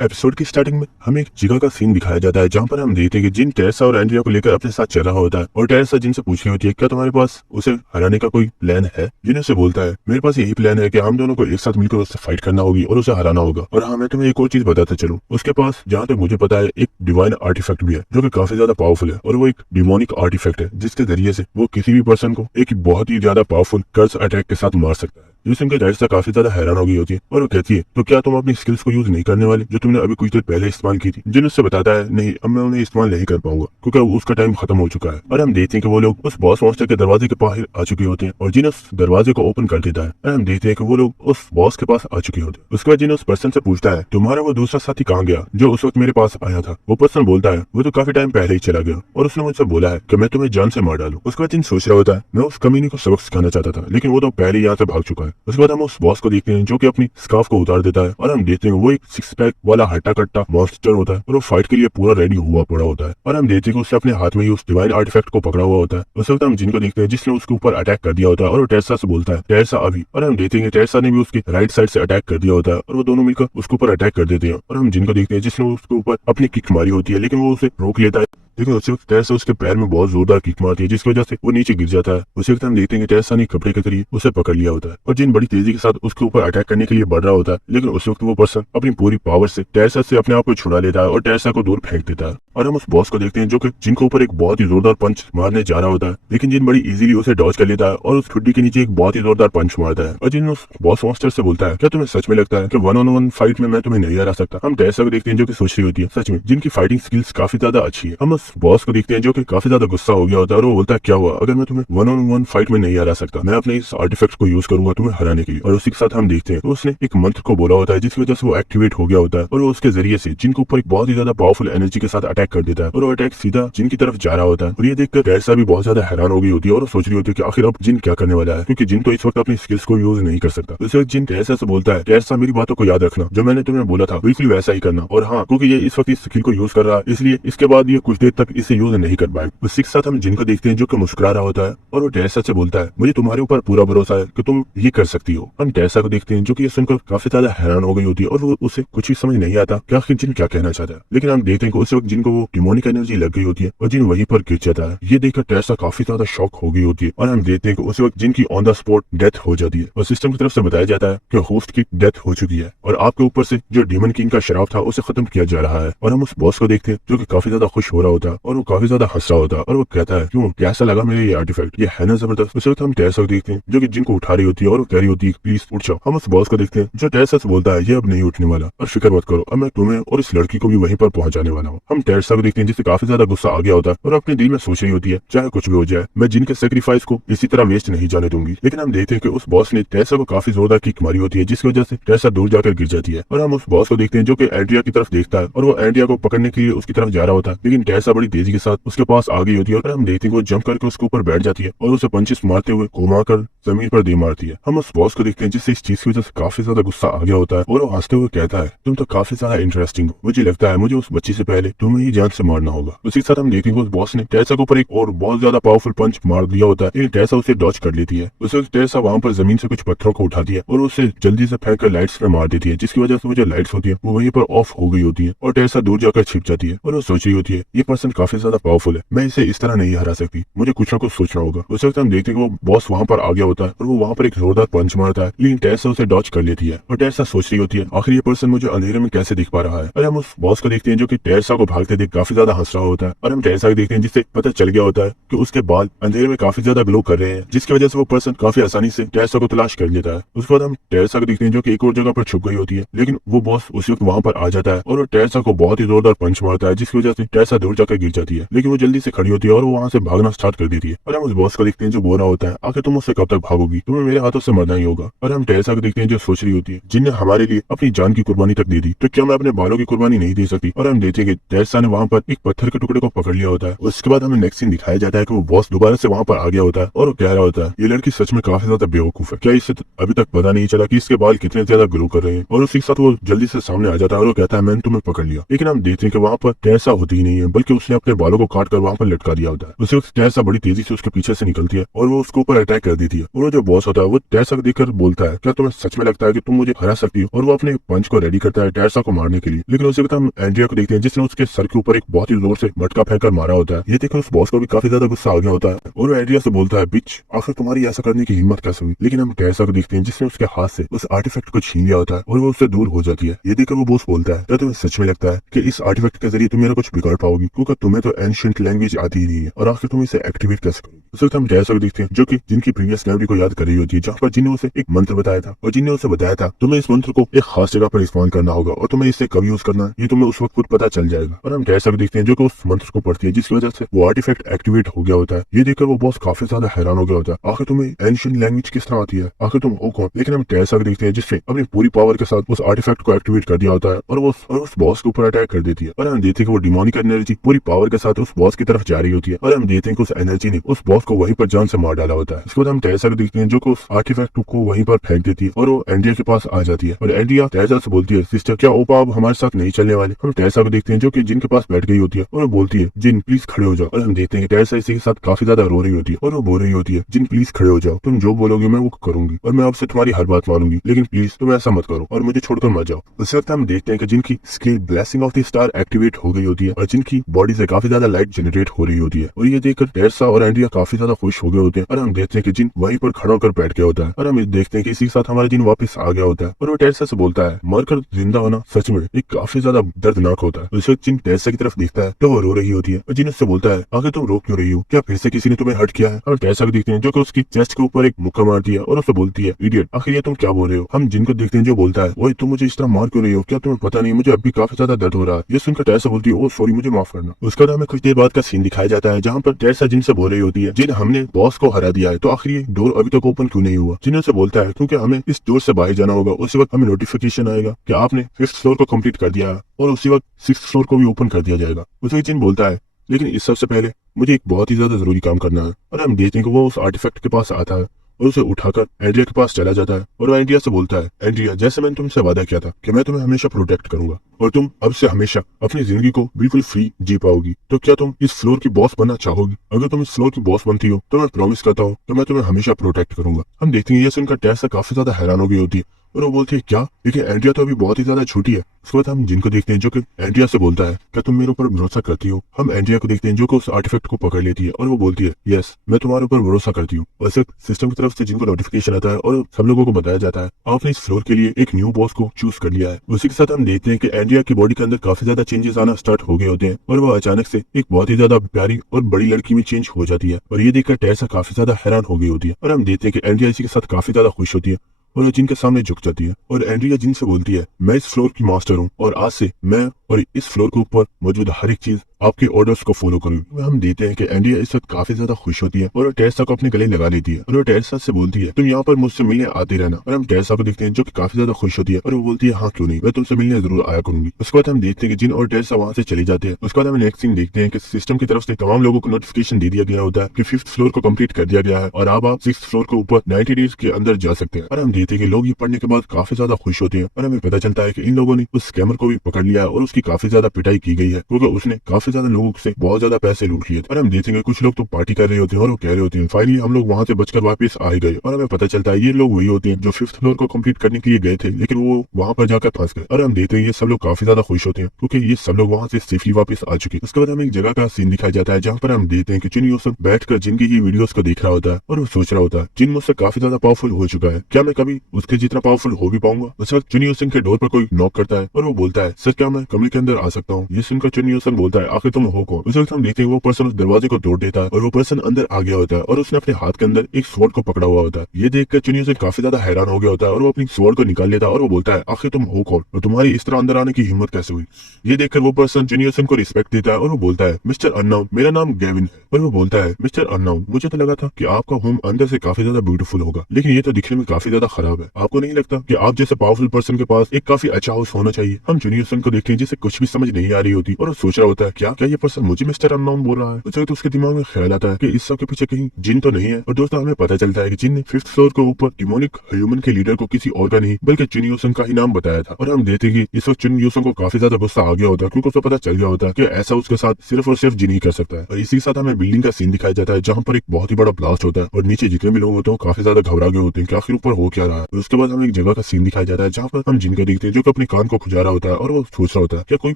Episode की starting में हमें एक जगह का सीन दिखाया जाता है जहाँ पर हम देखते हैं कि जिन टेरेसा और एंड्रिया को लेकर अपने साथ चल रहा होता है और टेरेसा जिनसे पूछ रही होती है क्या तुम्हारे पास उसे हराने का कोई प्लान है। जिन उससे बोलता है मेरे पास यही प्लान है कि हम दोनों को एक साथ मिलकर उससे फाइट करना होगी और उसे हराना होगा। और हाँ, मैं तुम्हें एक और चीज बताता चलूं, उसके पास जहाँ तक मुझे पता है एक डिवाइन आर्टिफैक्ट भी है जो कि काफी ज्यादा पावरफुल है और वो एक डिमोनिक आर्टिफैक्ट है जिसके जरिए से वो किसी भी पर्सन को एक बहुत ही ज्यादा पावरफुल कर्स अटैक के साथ मार सकता है। जिससे टेरेसा काफी ज्यादा हैरान हो गई होती है और वो कहती है तो क्या तुम अपनी स्किल्स को यूज नहीं करने वाले जो तुमने अभी कुछ देर पहले इस्तेमाल की थी। जिन उससे बताता है नहीं, अब मैं उन्हें इस्तेमाल नहीं कर पाऊंगा क्योंकि अब उसका टाइम खत्म हो चुका है। और हम देखते हैं कि वो लोग उस बॉस मॉन्स्टर के दरवाजे के बाहर आ चुके होते हैं और जिन उस दरवाजे को ओपन कर देता है और हम देखते हैं कि वो लोग उस बॉस के पास आ चुके होते हैं। उसके बाद जिन उस पर्सन से पूछता है तुम्हारा वो दूसरा साथी कहाँ गया जो उस वक्त मेरे पास आया था। वो पर्सन बोलता है वो तो काफी टाइम पहले ही चला गया और उसने मुझसे बोला है कि मैं तुम्हें जान से मार डालूं। उसके बाद जिन सोच रहा होता है मैं उस कमीनी को सबक सिखाना चाहता था लेकिन वो तो पहले ही यहाँ से भाग चुका है। उसके बाद हम उस बॉस को देखते हैं जो कि अपनी स्कार्फ को उतार देता है और हम देखते हैं वो एक सिक्स पैक वाला हट्टा कट्टा मॉन्स्टर होता है और वो फाइट के लिए पूरा रेडी हुआ पड़ा होता है। और हम देखते हैं कि उससे अपने हाथ में ही उस डिवाइन आर्टिफैक्ट को पकड़ा हुआ होता है। उस वक्त हम जिनको देखते हैं जिसने उसके ऊपर अटैक कर दिया होता है और वो टेरेसा से बोलता है टेरेसा अभी। और हम देखते हैं टेरेसा ने भी उसके राइट साइड से अटैक कर दिया होता है और वो दोनों मिलकर उसके ऊपर अटैक कर देते हैं। और हम जिनको देखते हैं जिसने उसके ऊपर अपनी किक मारी होती है लेकिन वो उसे रोक लेता है। लेकिन उसी वक्त टेरेसा उसके पैर में बहुत जोरदार किक मारती है जिसकी वजह से वो नीचे गिर जाता है। उसी वक्त हम देखते हैं कि टेरेसा ने कपड़े के जरिए उसे पकड़ लिया होता है और जिन बड़ी तेजी के साथ उसके ऊपर अटैक करने के लिए बढ़ रहा होता है। लेकिन उस वक्त वो पर्सन अपनी पूरी पावर से टेरेसा से अपने आप को छुड़ा लेता है और टेरेसा को दूर फेंक देता है। और हम उस बॉस को देखते हैं जो कि जिनको ऊपर एक बहुत ही जोरदार पंच मारने जा रहा होता है लेकिन जिन बड़ी इजीली उसे डॉज कर लेता है और उस ठुड्डी के नीचे एक बहुत ही जोरदार पंच मारता है। और जिन उस बॉस मॉन्स्टर से बोलता है क्या तुम्हें सच में लगता है कि 1-on-1 फाइट में मैं तुम्हें नहीं हरा सकता। हम टेरेसा को देखते हैं जो कि सोच रही होती है सच में जिनकी फाइटिंग स्किल्स काफी ज्यादा अच्छी है। हम उस बॉस को देखते हैं जो कि काफी ज्यादा गुस्सा हो गया होता है और वो बोलता है क्या हुआ अगर मैं तुम्हें 1-on-1 फाइट में नहीं हरा सकता, मैं अपने इस आर्टिफैक्ट को यूज करूंगा तुम्हें हराने के लिए। और उसी के साथ हम देखते हैं तो उसने एक मंत्र को बोला होता है जिसकी वजह से वो एक्टिवेट हो गया होता है और वो उसके जरिए से जिनको ऊपर एक बहुत ही ज्यादा पावरफुल एनर्जी के साथ अटैक कर देता है और वो अटैक सीधा जिन की तरफ जा रहा होता है। और ये देखकर टेरेसा भी बहुत ज्यादा हैरान हो गई होती है और सोच रही होती है कि आखिर अब जिन क्या करने वाला है क्योंकि जिन तो इस वक्त अपनी स्किल्स को यूज नहीं कर सकता। उस वक्त जिन टेरेसा से बोलता है टेरेसा मेरी बातों को याद रखना, जो मैंने तुम्हें बोला था बिल्कुल वैसा ही करना। और हाँ, क्योंकि ये इस वक्त इस स्किल को यूज कर रहा है इसलिए इसके बाद ये कुछ देर तक इसे यूज नहीं कर पाए। उसी के साथ हम जिनको देखते हैं जो कि मुस्कुरा रहा होता है और वो टेरेसा से बोलता है मुझे तुम्हारे ऊपर पूरा भरोसा है कि तुम ये कर सकती हो। हम टेरेसा को देखते हैं जो कि ये सुनकर काफी ज्यादा हैरान हो गई होती है और वो उसे कुछ भी समझ नहीं आता कि आखिर जिन क्या कहना चाहता है। लेकिन हम देखते हैं कि उस वक्त जिनको वो डिमोनिक एनर्जी लग गई होती है और जिन वहीं पर गिर जाता है। ये देखकर टेरेसा काफी ज्यादा शॉक हो गई होती है और हम देखते हैं कि उस वक्त जिनकी ऑन द स्पॉट डेथ हो जाती है और सिस्टम की तरफ से बताया जाता है कि होस्ट की डेथ हो चुकी है और आपके ऊपर से जो डीमन किंग का शराब था उसे खत्म किया जा रहा है। और हम उस बॉस को देखते हैं जो कि काफी ज्यादा खुश हो रहा होता है और वो काफी ज्यादा हंस रहा होता है और वो कहता है क्यों कैसा लगा मेरे ये आर्टिफैक्ट, ये है ना जबरदस्त। उस वक्त हम टेरेसा को देखते हैं जो कि जिनको उठा रही होती है और वो कह रही होती है प्लीज उठ जाओ। हम उस बॉस को देखते हैं जो टेरेसा से बोलता है ये अब नहीं उठने वाला और फिक्र मत करो, अब मैं तुम्हें और इस लड़की को भी वहीं पर पहुंचाने वाला हूँ। हम टेरेसा को देखते हैं जिससे काफी ज्यादा गुस्सा आ गया होता है और अपने दिल में सोच रही होती है चाहे कुछ भी हो जाए मैं जिनके सेक्रीफाइस को इसी तरह वेस्ट नहीं जाने दूंगी। लेकिन हम देखते हैं कि उस बॉस ने टेरेसा को काफी जोरदार किक मारी होती है जिसकी वजह से टेरेसा दूर जाकर गिर जाती है। और हम उस बॉस को देखते हैं जो कि एंड्रिया की तरफ देखता है और वो एंड्रिया को पकड़ने के लिए उसकी तरफ जा रहा होता है लेकिन टेरेसा बड़ी तेजी के साथ उसके पास आ गई होती है और हम देखते हैं वो जंप करके उसके ऊपर बैठ जाती है और उसे पंचेस मारते हुए घुमाकर जमीन पर दे मारती है। हम उस बॉस को देखते हैं जिससे इस चीज की वजह से काफी ज्यादा गुस्सा आ गया होता है और वो हंसते हुए कहता है तुम तो काफी ज्यादा इंटरेस्टिंग हो, मुझे लगता है मुझे उस बच्ची से पहले तुम्हें ही जान से मारना होगा। उसी के साथ हम देखेंगे उस बॉस ने टेरेसा के ऊपर एक और बहुत ज्यादा पावरफुल पंच मार दिया होता है लेकिन टेरेसा उसे डॉज कर लेती है। उस वक्त टेरेसा वहां पर जमीन से कुछ पत्थरों को उठाती है और उसे जल्दी से फेंक कर लाइट्स में मार देती है जिसकी वजह से वो जो लाइट्स होती है वो वहीं पर ऑफ हो गई होती है और टेरेसा दूर जाकर छिप जाती है और वो सोच रही होती है ये पर्सन काफी ज्यादा पावरफुल है, मैं इसे इस तरह नहीं हरा सकती, मुझे कुछ ना कुछ सोचना होगा। उस वक्त हम देखते हैं कि वो बॉस वहां पर आ गया होता है और वो वहां पर एक जोरदार पंच मारता है लेकिन टेरेसा उसे डॉज कर लेती है और टेरेसा सोच रही होती है आखिर ये पर्सन मुझे अंधेरे में कैसे दिख पा रहा है। और हम उस बॉस को देखते हैं जो कि टेरेसा को भागते देख काफी ज्यादा हंस रहा होता है और हम टेरेसा को देखते हैं जिससे पता चल गया होता है कि उसके बाल अंधेरे में काफी ज्यादा ग्लो कर रहे हैं जिसकी वजह से वो पर्सन काफी आसानी से टेरेसा को तलाश कर लेता है। उसके बाद हम टेरेसा को देखते हैं जो कि एक और जगह पर छुप गई होती है लेकिन वो बॉस उसी वक्त वहां पर आ जाता है और वो टेरेसा को बहुत ही जोरदार पंच मारता है जिसकी वजह से टेरेसा दूर जाकर गिर जाती है लेकिन वो जल्दी से खड़ी होती है और वो वहां से भागना स्टार्ट कर देती है। और हम उस बॉस को देखते हैं जो बोल रहा होता है आखिर तुम उससे कब तक भागोगी, तुम्हें मेरे हाथों से मरना ही होगा। और हम टेरेसा को देखते हैं जो सोच रही होती है जिनने हमारे लिए अपनी जान की कुर्बानी तक दे दी तो क्या मैं अपने बालों की कुर्बानी नहीं दे सकती। और हम देखते हैं कि टेरेसा ने ने वहाँ पर एक पत्थर के टुकड़े को पकड़ लिया होता है। उसके बाद हमें नेक्स्ट सीन दिखाया जाता है कि वो बॉस दोबारा से वहाँ पर आ गया होता है और वो कह रहा होता है ये लड़की सच में काफी ज्यादा बेवकूफ है, क्या इससे अभी तक पता नहीं चला कि इसके बाल कितने ज्यादा ग्रो कर रहे हैं। और उसी के साथ वो जल्दी से सामने आ जाता है और वो कहता है मैंने तुम्हें पकड़ लिया। लेकिन हम देखते हैं कि वहाँ पर टेसा होती ही नहीं है, बल्कि उसने अपने बालों को काट कर वहाँ पर लटका दिया होता है। उसी वक्त टेसा बड़ी तेजी से उसके पीछे से निकलती है और वो उसके ऊपर अटैक कर देती है। और वो जो बॉस होता है वो टेसा को देखकर बोलता है क्या तुम्हें सच में लगता है कि तुम मुझे हरा सकती हो। और वो अपने पंच को रेडी करता है टेसा को मारने के लिए। लेकिन उसी वक्त हम एंड्रिया को देखते हैं जिसने उसके सर के ऊपर एक बहुत ही जोर से मटका फेंक कर मारा होता है। ये देखकर उस बॉस को भी काफी ज्यादा गुस्सा आ गया होता है और वो एंड्रिया से बोलता है बिच आखिर तुम्हारी ऐसा करने की हिम्मत कैसे हुई। लेकिन हम टेसा को देखते हैं जिसने उसके हाथ से उस आर्टिफैक्ट को छीन लिया होता है और वो उससे दूर हो जाती है। ये देखकर वो बॉस बोलता है क्या तुम्हें सच में लगता है कि इस आर्टिफैक्ट के जरिए तुम मेरा कुछ बिगाड़ पाओगी, क्योंकि तुम्हें तो एंशिएंट लैंग्वेज आती ही नहीं है और आखिर तुम इसे एक्टिवेट कैसे करोगी। उस वक्त हम टेसा को देखते हैं जो कि जिनकी प्रीवियस मेमोरी को याद कर रही होती है, जहाँ पर जिन्होंने उसे एक मंत्र बताया था और जिन्होंने उसे बताया था तुम्हें इस मंत्र को एक खास जगह पर इस्तेमाल करना होगा और तुम्हें इसे कब यूज करना है ये तुम्हें उस वक्त खुद पता चल जाएगा। और हम टेसा को देखते हैं जो कि उस मंत्र को पढ़ती है जिसकी वजह से वो आर्टिफैक्ट एक्टिवेट हो गया होता है। ये देखकर वो बॉस काफी ज्यादा हैरान हो गया होता है, आखिर तुम्हें एंशिएंट लैंग्वेज किस तरह आती है, आखिर तुम हो कौन। लेकिन हम टेसा को देखते हैं जिसने अपनी पूरी पावर के साथ उस आर्टिफैक्ट को एक्टिवेट कर दिया होता है और वो उस बॉस के ऊपर अटैक कर देती है। और हम देखते हैं कि वो डिमोनिक एनर्जी पूरी पावर के साथ उस बॉस की तरफ जा रही होती है और हम देखते हैं कि उस एनर्जी ने उस बॉस को वहीं पर जान से मार डाला होता है। इसके बाद हम टेसा को देखते हैं जो कि उस आर्टिफैक्ट को वहीं पर फेंक देती है और वो एंड्रिया के पास आ जाती है और एंड्रिया टेसा से बोलती है सिस्टर क्या ओपा अब हमारे साथ नहीं चलने वाले। हम टेसा को देखते हैं जो कि जिन के पास बैठ गई होती है और वो बोलती है जिन प्लीज खड़े हो जाओ। और हम देखते हैं कि टेसा इसी के साथ काफी ज्यादा रो रही होती है और वो बोल रही होती है जिन प्लीज खड़े हो जाओ, तुम जो बोलोगे मैं वो करूंगी और मैं आपसे तुम्हारी हर बात मानूंगी, लेकिन प्लीज तुम ऐसा मत करो और मुझे छोड़कर मत जाओ। उस वक्त हम देखते हैं कि जिनकी skill blessing of the star activate हो गई होती है और जिनकी बॉडी से काफी ज्यादा लाइट जनरेट हो रही होती है और ये देखकर टेसा और एंड्रिया काफी ज्यादा खुश हो गए होते हैं। और हम देखते हैं कि जिन वहीं पर खड़ा होकर बैठ गया होता है और हम देखते हैं कि इसी के साथ हमारा जिन वापस आ गया होता है और वो टेसा से बोलता है मरकर जिंदा होना सच में एक काफी ज्यादा दर्दनाक होता है। उस वक्त जिन टेसा की तरफ देखता है तो वो रो रही होती है और जिन उससे बोलता है आखिर तुम रो क्यों रही हो, क्या फिर से किसी ने तुम्हें हर्ट किया है। और टेसा को देखते हैं जो कि उसकी चेस्ट के ऊपर एक मुक्का मारती है और उससे बोलती है इडियट आखिर ये तुम क्या बोल रहे हो। हम जिनको देखते हैं जो बोलता है वो तुम मुझे इस तरह मार क्यों रही हो, क्या तुम्हें पता नहीं मुझे अभी काफी ज्यादा दर्द हो रहा है। ये सुनकर टेसा बोलती है ओ सॉरी मुझे माफ करना। उसके बाद हमें कुछ देर बाद का सीन दिखाया जाता है जहाँ पर टेसा जिनसे बोल रही होती है जिन हमने बॉस को हरा दिया है तो आखिर ये डोर अभी तक ओपन क्यों नहीं हुआ। जिन्हों से बोलता है क्योंकि हमें इस डोर से बाहर जाना होगा। उसी वक्त हमें नोटिफिकेशन आएगा कि आपने 5th फ्लोर को कंप्लीट कर दिया है और उसी वक्त 6th फ्लोर को भी ओपन कर दिया जाएगा। उसी जिन बोलता है लेकिन इस सबसे पहले मुझे एक बहुत ही ज्यादा जरूरी काम करना है। और हम देखते हैं कि वो उस आर्टिफैक्ट के पास आता है और उसे उठाकर एंड्रिया के पास चला जाता है और वो एंड्रिया से बोलता है एंड्रिया जैसे मैंने तुमसे वादा किया था कि मैं तुम्हें हमेशा प्रोटेक्ट करूंगा और तुम अब से हमेशा अपनी जिंदगी को बिल्कुल फ्री जी पाओगी, तो क्या तुम इस फ्लोर की बॉस बनना चाहोगी। अगर तुम इस फ्लोर की बॉस बनती हो तो मैं प्रॉमिस करता हूँ कि मैं तुम्हें हमेशा प्रोटेक्ट करूंगा। हम देखते हैं ये सुनकर टेसा काफी ज्यादा हैरान हो गई होती है और वो बोलती है क्या, लेकिन एंड्रिया तो अभी बहुत ही ज्यादा छोटी है। उसके बाद हम जिनको देखते हैं जो कि एंड्रिया से बोलता है क्या तुम मेरे ऊपर भरोसा करती हो। हम एंड्रिया को देखते हैं जो कि उस आर्टिफैक्ट को पकड़ लेती है और वो बोलती है यस मैं तुम्हारे ऊपर भरोसा करती हूँ। और सिस्टम की तरफ से जिनको नोटिफिकेशन आता है और सब लोगों को बताया जाता है आपने इस फ्लोर के लिए एक न्यू बॉस को चूज कर लिया है। उसी के साथ हम देखते हैं कि एंड्रिया की बॉडी के अंदर काफी ज्यादा चेंजेस आना स्टार्ट हो गए होते हैं और वो अचानक से एक बहुत ही ज्यादा प्यारी और बड़ी लड़की में चेंज हो जाती है और ये देखकर टेसा काफी ज्यादा हैरान हो गई होती है। और हम देखते हैं कि एंड्रिया इसी के साथ काफी ज्यादा खुश होती है और वो जिन के सामने झुक जाती है और एंड्रिया जिन से बोलती है मैं इस फ्लोर की मास्टर हूँ और आज से मैं और इस फ्लोर के ऊपर मौजूद हर एक चीज आपके ऑर्डर्स को फॉलो करूंगी। हम देखते हैं कि एंड्रिया इस वक्त काफी ज्यादा खुश होती है और वो टेसा को अपने गले लगा लेती है और वो टेसा से बोलती है तुम यहाँ पर मुझसे मिलने आते रहना। और हम टेसा को देखते हैं जो कि काफी ज्यादा खुश होती है और वो बोलती है हाँ क्यों नहीं, मैं तुमसे मिलने जरूर आया करूंगी। उसके बाद हम देखते हैं कि जिन और टेसा वहाँ से चले जाते हैं। उसके बाद हम नेक्स्ट सीन देखते हैं कि सिस्टम की तरफ से तमाम लोगों को नोटिफिकेशन दे दिया गया होता है कि 5th फ्लोर को कंप्लीट कर दिया गया है और अब आप 6th फ्लोर के ऊपर 90 डेज के अंदर जा सकते हैं। और हम देखते हैं कि लोग ये पढ़ने के बाद काफी ज्यादा खुश होते हैं और हमें पता चलता है कि इन लोगों ने उस स्कैमर को भी पकड़ लिया है और उसकी काफी ज्यादा पिटाई की गई है क्योंकि उसने काफी ज्यादा लोगों से बहुत ज्यादा पैसे लूट लिए। और हम देखेंगे कुछ लोग तो पार्टी कर रहे होते हैं और वो कह रहे होते हैं फाइनली हम लोग वहाँ से बचकर वापस आ गए। और हमें पता चलता है ये लोग वही होते हैं जो 5th फ्लोर को कंप्लीट करने के लिए गए थे लेकिन वो वहाँ पर जाकर फंस गए। और हम देखते हैं ये सब लोग काफी ज्यादा खुश होते हैं क्योंकि ये सब लोग वहाँ से सेफली वापस आ चुके हैं। उसके बाद हमें एक जगह का सीन दिखाया जाता है जहाँ पर हम देखते हैं कि जिन यूसुफ बैठकर जिनकी ये वीडियोस को देख रहा होता है और वो सोच रहा होता है जिन मुझसे काफी ज्यादा पावरफुल हो चुका है, क्या मैं कभी उसके जितना पावरफुल हो भी पाऊंगा। उस वक्त चुनी यूसन के डोर पर कोई नॉक करता है और वो बोलता है सर क्या मैं कमरे के अंदर आ सकता हूँ। ये सुनकर चुनी यूसन बोलता है आखिर तुम हो कौन। उस वक्त हम देखते हैं वो पर्सन उस दरवाजे को तोड़ देता है और वो पर्सन अंदर आ गया होता है और उसने अपने हाथ के अंदर एक स्वॉर्ड को पकड़ा हुआ होता है। ये देखकर चुनी यूसन काफी ज्यादा हैरान हो गया होता है और वो अपनी स्वॉर्ड को निकाल लेता है और वो बोलता है आखिर तुम हो कौन और तुम्हारी इस तरह अंदर आने की हिम्मत कैसे हुई। ये देखकर वो पर्सन चुनी यूसन को रिस्पेक्ट देता है और वो बोलता है मिस्टर अननाउन मेरा नाम गेविन है। और वो बोलता है मिस्टर अननाउन मुझे तो लगा था कि आपका होम अंदर से काफी ज्यादा ब्यूटीफुल होगा लेकिन ये तो दिखने में काफी ज्यादा खराब है। आपको नहीं लगता कि आप जैसे पावरफुल पर्सन के पास एक काफी अच्छा हाउस होना चाहिए। हम चुनी यूसन को देखते हैं जिसे कुछ भी समझ नहीं आ रही होती और वो सोच रहा होता है क्या क्या ये पर्सन मुझे मिस्टर अननोन बोल रहा है। तो उसके दिमाग में ख्याल आता है कि इस सब के पीछे कहीं जिन तो नहीं है। और दोस्तों हमें पता चलता है कि जिन ने 5th फ्लोर के ऊपर डिमोनिक ह्यूमन के लीडर को किसी और का नहीं बल्कि चुन यूसंग का ही नाम बताया था। और हम देखते हैं कि इस वक्त चुन यूसंग को काफी ज्यादा गुस्सा आ गया होता है क्योंकि उसे पता चल गया होता है कि ऐसा उसके साथ सिर्फ और सिर्फ जिन ही कर सकता है। और इसी के साथ हमें बिल्डिंग का सीन दिखाया जाता है जहाँ पर एक बहुत ही बड़ा ब्लास्ट होता है और नीचे जितने भी लोग होते हैं काफी ज्यादा घबरा गए होते हैं कि आखिर ऊपर हो क्या रहा है। और उसके बाद हमें एक जगह का सीन दिखाया जाता है जहाँ पर हम जिन को देखते हैं जो कि अपने कान को खुजा रहा होता है और वो सोच रहा होता है क्या कोई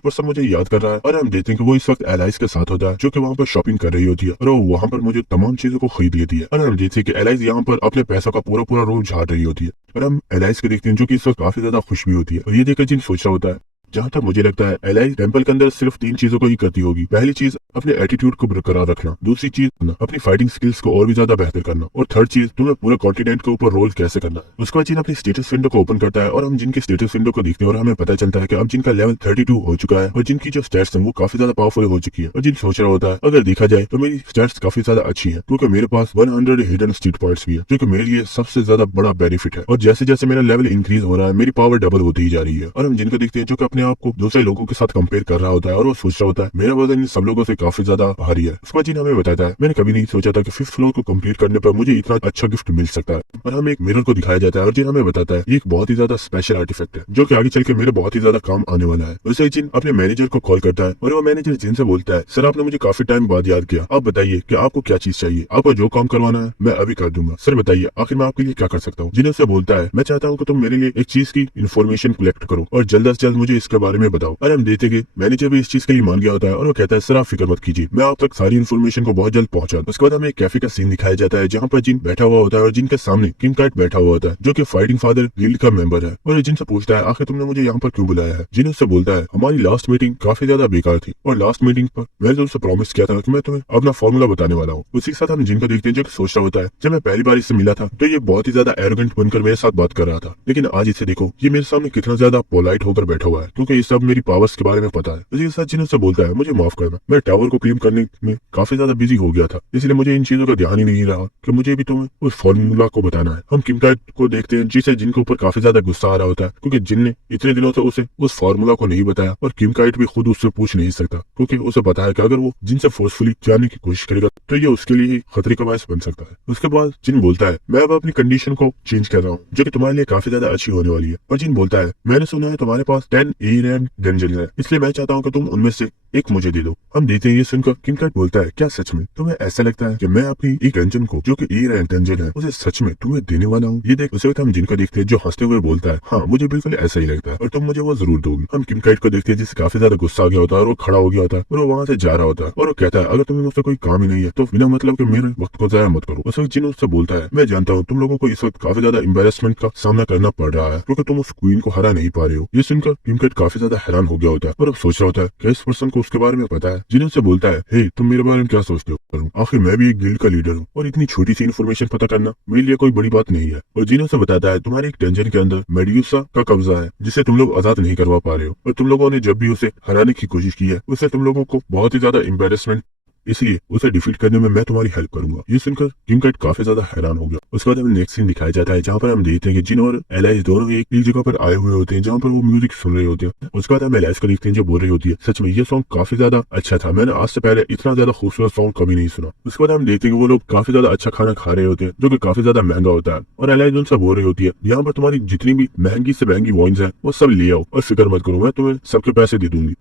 पर्सन मुझे याद कर रहा है। और हम देखते हैं कि वो इस वक्त एलाइज के साथ होता है जो कि वहाँ पर शॉपिंग कर रही होती है और वो वहाँ पर मुझे तमाम चीजों को खरीद लेती है। और हम देखते हैं कि एलाइज यहाँ पर अपने पैसों का पूरा पूरा रोल झाड़ रही होती है। और हम एलाइज को देखते हैं जो कि इस वक्त काफी ज्यादा खुश भी होती है। और ये देखकर जिन सोच रहा होता है जहाँ तक मुझे लगता है एलाइज टेंपल के अंदर सिर्फ 3 चीजों को ही करती होगी। पहली चीज अपने एटीट्यूड को बरकरार रखना, दूसरी चीज अपनी फाइटिंग स्किल्स को और भी ज्यादा बेहतर करना और थर्ड चीज तुम्हें पूरे कॉन्टिनेंट के ऊपर रोल कैसे करना है। उसके बाद जिन अपनी स्टेटस विंडो को ओपन करता है और हम जिनके स्टेटस विंडो को देखते हैं और हमें पता चलता है कि अब जिनका लेवल 32 हो चुका है और जिनकी जो स्टैट्स हैं वो काफी ज्यादा पावरफुल हो चुकी है। और जिन सोच रहा होता है अगर देखा जाए तो मेरी स्टैट्स काफी ज्यादा अच्छी है क्योंकि मेरे पास 100 हिडन स्ट्रीट पॉइंट्स भी है जो कि मेरे लिए सबसे ज्यादा बड़ा बेनिफिट है। और जैसे जैसे मेरा लेवल इंक्रीज हो रहा है मेरी पावर डबल होती ही जा रही है। और हम जिनको देखते हैं जो कि अपने आप को दूसरे लोगों के साथ कंपेयर कर रहा होता है और वो सोच रहा होता है मेरा वजन इन सब लोगों से काफी ज्यादा भारी है। उसके बाद जिन हमें बताता है मैंने कभी नहीं सोचा था कि 5th फ्लोर को कंप्लीट करने पर मुझे इतना अच्छा गिफ्ट मिल सकता है। और हमें एक मिरर को दिखाया जाता है और जिन हमें बताता है ये एक बहुत ही ज्यादा स्पेशल आर्टिफैक्ट है जो कि आगे चल के मेरे बहुत ही ज्यादा काम आने वाला है। वैसे जिन अपने मैनेजर को कॉल करता है और वो मैनेजर जिन से बोलता है सर आपने मुझे काफी टाइम बाद याद किया, आप बताइए कि आपको क्या चीज चाहिए, आपको जो काम करवाना है मैं अभी कर दूंगा, सर बताइए आखिर मैं आपके लिए क्या कर सकता हूँ। जिन से बोलता है मैं चाहता हूँ कि तुम मेरे लिए एक चीज की इन्फॉर्मेशन कलेक्ट करो और जल्द से जल्द मुझे इसके बारे में बताओ। और हम देखते कि मैनेजर भी इस चीज के लिए मान गया होता है और वो कहता है सर आप फिक्र मत कीजिए मैं आप तक सारी इन्फॉर्मेशन को बहुत जल्द पहुंचा। उसके बाद हमें एक कैफे का सीन दिखाया जाता है जहाँ पर जिन बैठा हुआ होता है और जिनके सामने किंग कैट बैठा हुआ होता है जो कि फाइटिंग फादर गिल्ड का मेंबर है। और जिनसे पूछता है आखिर तुमने मुझे यहाँ पर क्यों बुलाया है। जिन उससे बोलता है हमारी लास्ट मीटिंग काफी ज्यादा बेकार थी और लास्ट मीटिंग पर मैंने तुमसे प्रॉमिस किया था कि मैं तुम्हें अपना फॉर्मूला बताने वाला हूँ। उसी के साथ हम जिनको देखते हैं जो सोच रहा होता है जब मैं पहली बार इससे मिला था तो ये बहुत ही ज्यादा एरोगेंट बनकर मेरे साथ बात कर रहा था लेकिन आज इसे देखो ये मेरे सामने कितना ज्यादा पोलाइट होकर बैठा हुआ है क्योंकि ये सब मेरी पावर्स के बारे में पता है। उसी के साथ जिन उससे बोलता है मुझे माफ करना मैं टावर को क्लेम करने में काफी ज्यादा बिजी हो गया था इसलिए मुझे इन चीजों का ध्यान ही नहीं रहा कि मुझे भी तुम्हें उस फॉर्मूला को बताना है। हम किंग कैट को देखते हैं जिसे जिनके ऊपर काफी ज्यादा गुस्सा आ रहा होता है क्योंकि जिन ने इतने दिनों से उसे उस फॉर्मूला को नहीं बताया और किंग कैट भी खुद उससे पूछ नहीं सकता क्योंकि उसे पता है कि अगर वो जिनसे फोर्सफुली जाने की कोशिश करेगा तो ये उसके लिए ही खतरे का बायस बन सकता है। उसके बाद जिन बोलता है मैं अब अपनी कंडीशन को चेंज कर रहा हूँ जो कि तुम्हारे लिए काफी ज्यादा अच्छी होने वाली है। और जिन बोलता है मैंने सुना है तुम्हारे पास 10 ए रैंक डंजन है इसलिए मैं चाहता हूँ कि तुम उनमें से एक मुझे दे दो। हम देखते हैं ये सुनकर किंग कैट बोलता है क्या सच में तुम्हें ऐसा लगता है कि मैं अपनी एक डंजन को जो कि ए रैंक डंजन है उसे सच में तुम्हें देने वाला हूँ। ये देख उसे वक्त हम जिनको देखते हैं जो हंसते हुए बोलता है हाँ मुझे बिल्कुल ऐसा ही लगता है और तुम मुझे वो जरूर दोगी। हम किंग कैट को देखते हैं जिससे काफी ज्यादा गुस्सा आ गया होता है और वो खड़ा हो गया होता है और वो वहाँ से जा रहा होता है और वो कहता है अगर तुम्हें मुझसे कोई काम ही नहीं है तो बिना मतलब के मेरे वक्त को जाया मत करो। उस वक्त जिन उससे बोलता है मैं जानता हूँ तुम लोगों को इस वक्त काफी ज्यादा एम्बेरसमेंट का सामना करना पड़ रहा है क्योंकि तुम उस क्वीन को हरा नहीं पा रहे हो। ये सुनकर किंग कैट काफी ज्यादा हैरान हो गया होता है और अब सोच रहा होता है कि इस पर्सन को उसके बारे में पता है। जिन उससे बोलता है हे तुम मेरे बारे में क्या सोचते हो, आखिर मैं भी एक गिल्ड का लीडर हूँ और इतनी छोटी सी इन्फॉर्मेशन पता करना मेरे लिए कोई बड़ी बात नहीं है। और जिन उसे बताता है तुम्हारे एक डंजन के अंदर मेड्यूसा का कब्जा है जिसे तुम लोग आजाद नहीं करवा पा रहे हो और तुम लोगों ने जब भी उसे हराने की कोशिश की है उससे तुम लोगों को बहुत ही ज्यादा एम्बेरसमेंट इसलिए उसे डिफीट करने में मैं तुम्हारी हेल्प करूंगा। ये सुनकर किंग कैट काफी ज्यादा हैरान हो गया। उसके बाद हमें नेक्स्ट सीन दिखाया जाता है जहाँ पर हम देखते हैं कि जिन और एलाइज दोनों एक जगह पर आए हुए होते हैं जहाँ पर वो म्यूजिक सुन रहे होते हैं। उसके बाद हम एलाइज को देखते हैं जो बोल रही होती है सच में ये सॉन्ग काफी ज्यादा अच्छा था, मैंने आज से पहले इतना ज्यादा खूबसूरत सॉन्ग कभी नहीं सुना। उसके बाद हम देखते हैं कि वो लोग काफी ज्यादा अच्छा खाना खा रहे होते हैं जो कि काफी ज्यादा महंगा होता है और एलाइज उनसे बोल रही होती है यहाँ पर तुम्हारी जितनी भी महंगी से महंगी वाइन्स है वो सब ले आओ और फिक्र मत करो मैं तुम्हें सबके पैसे दे दूंगी।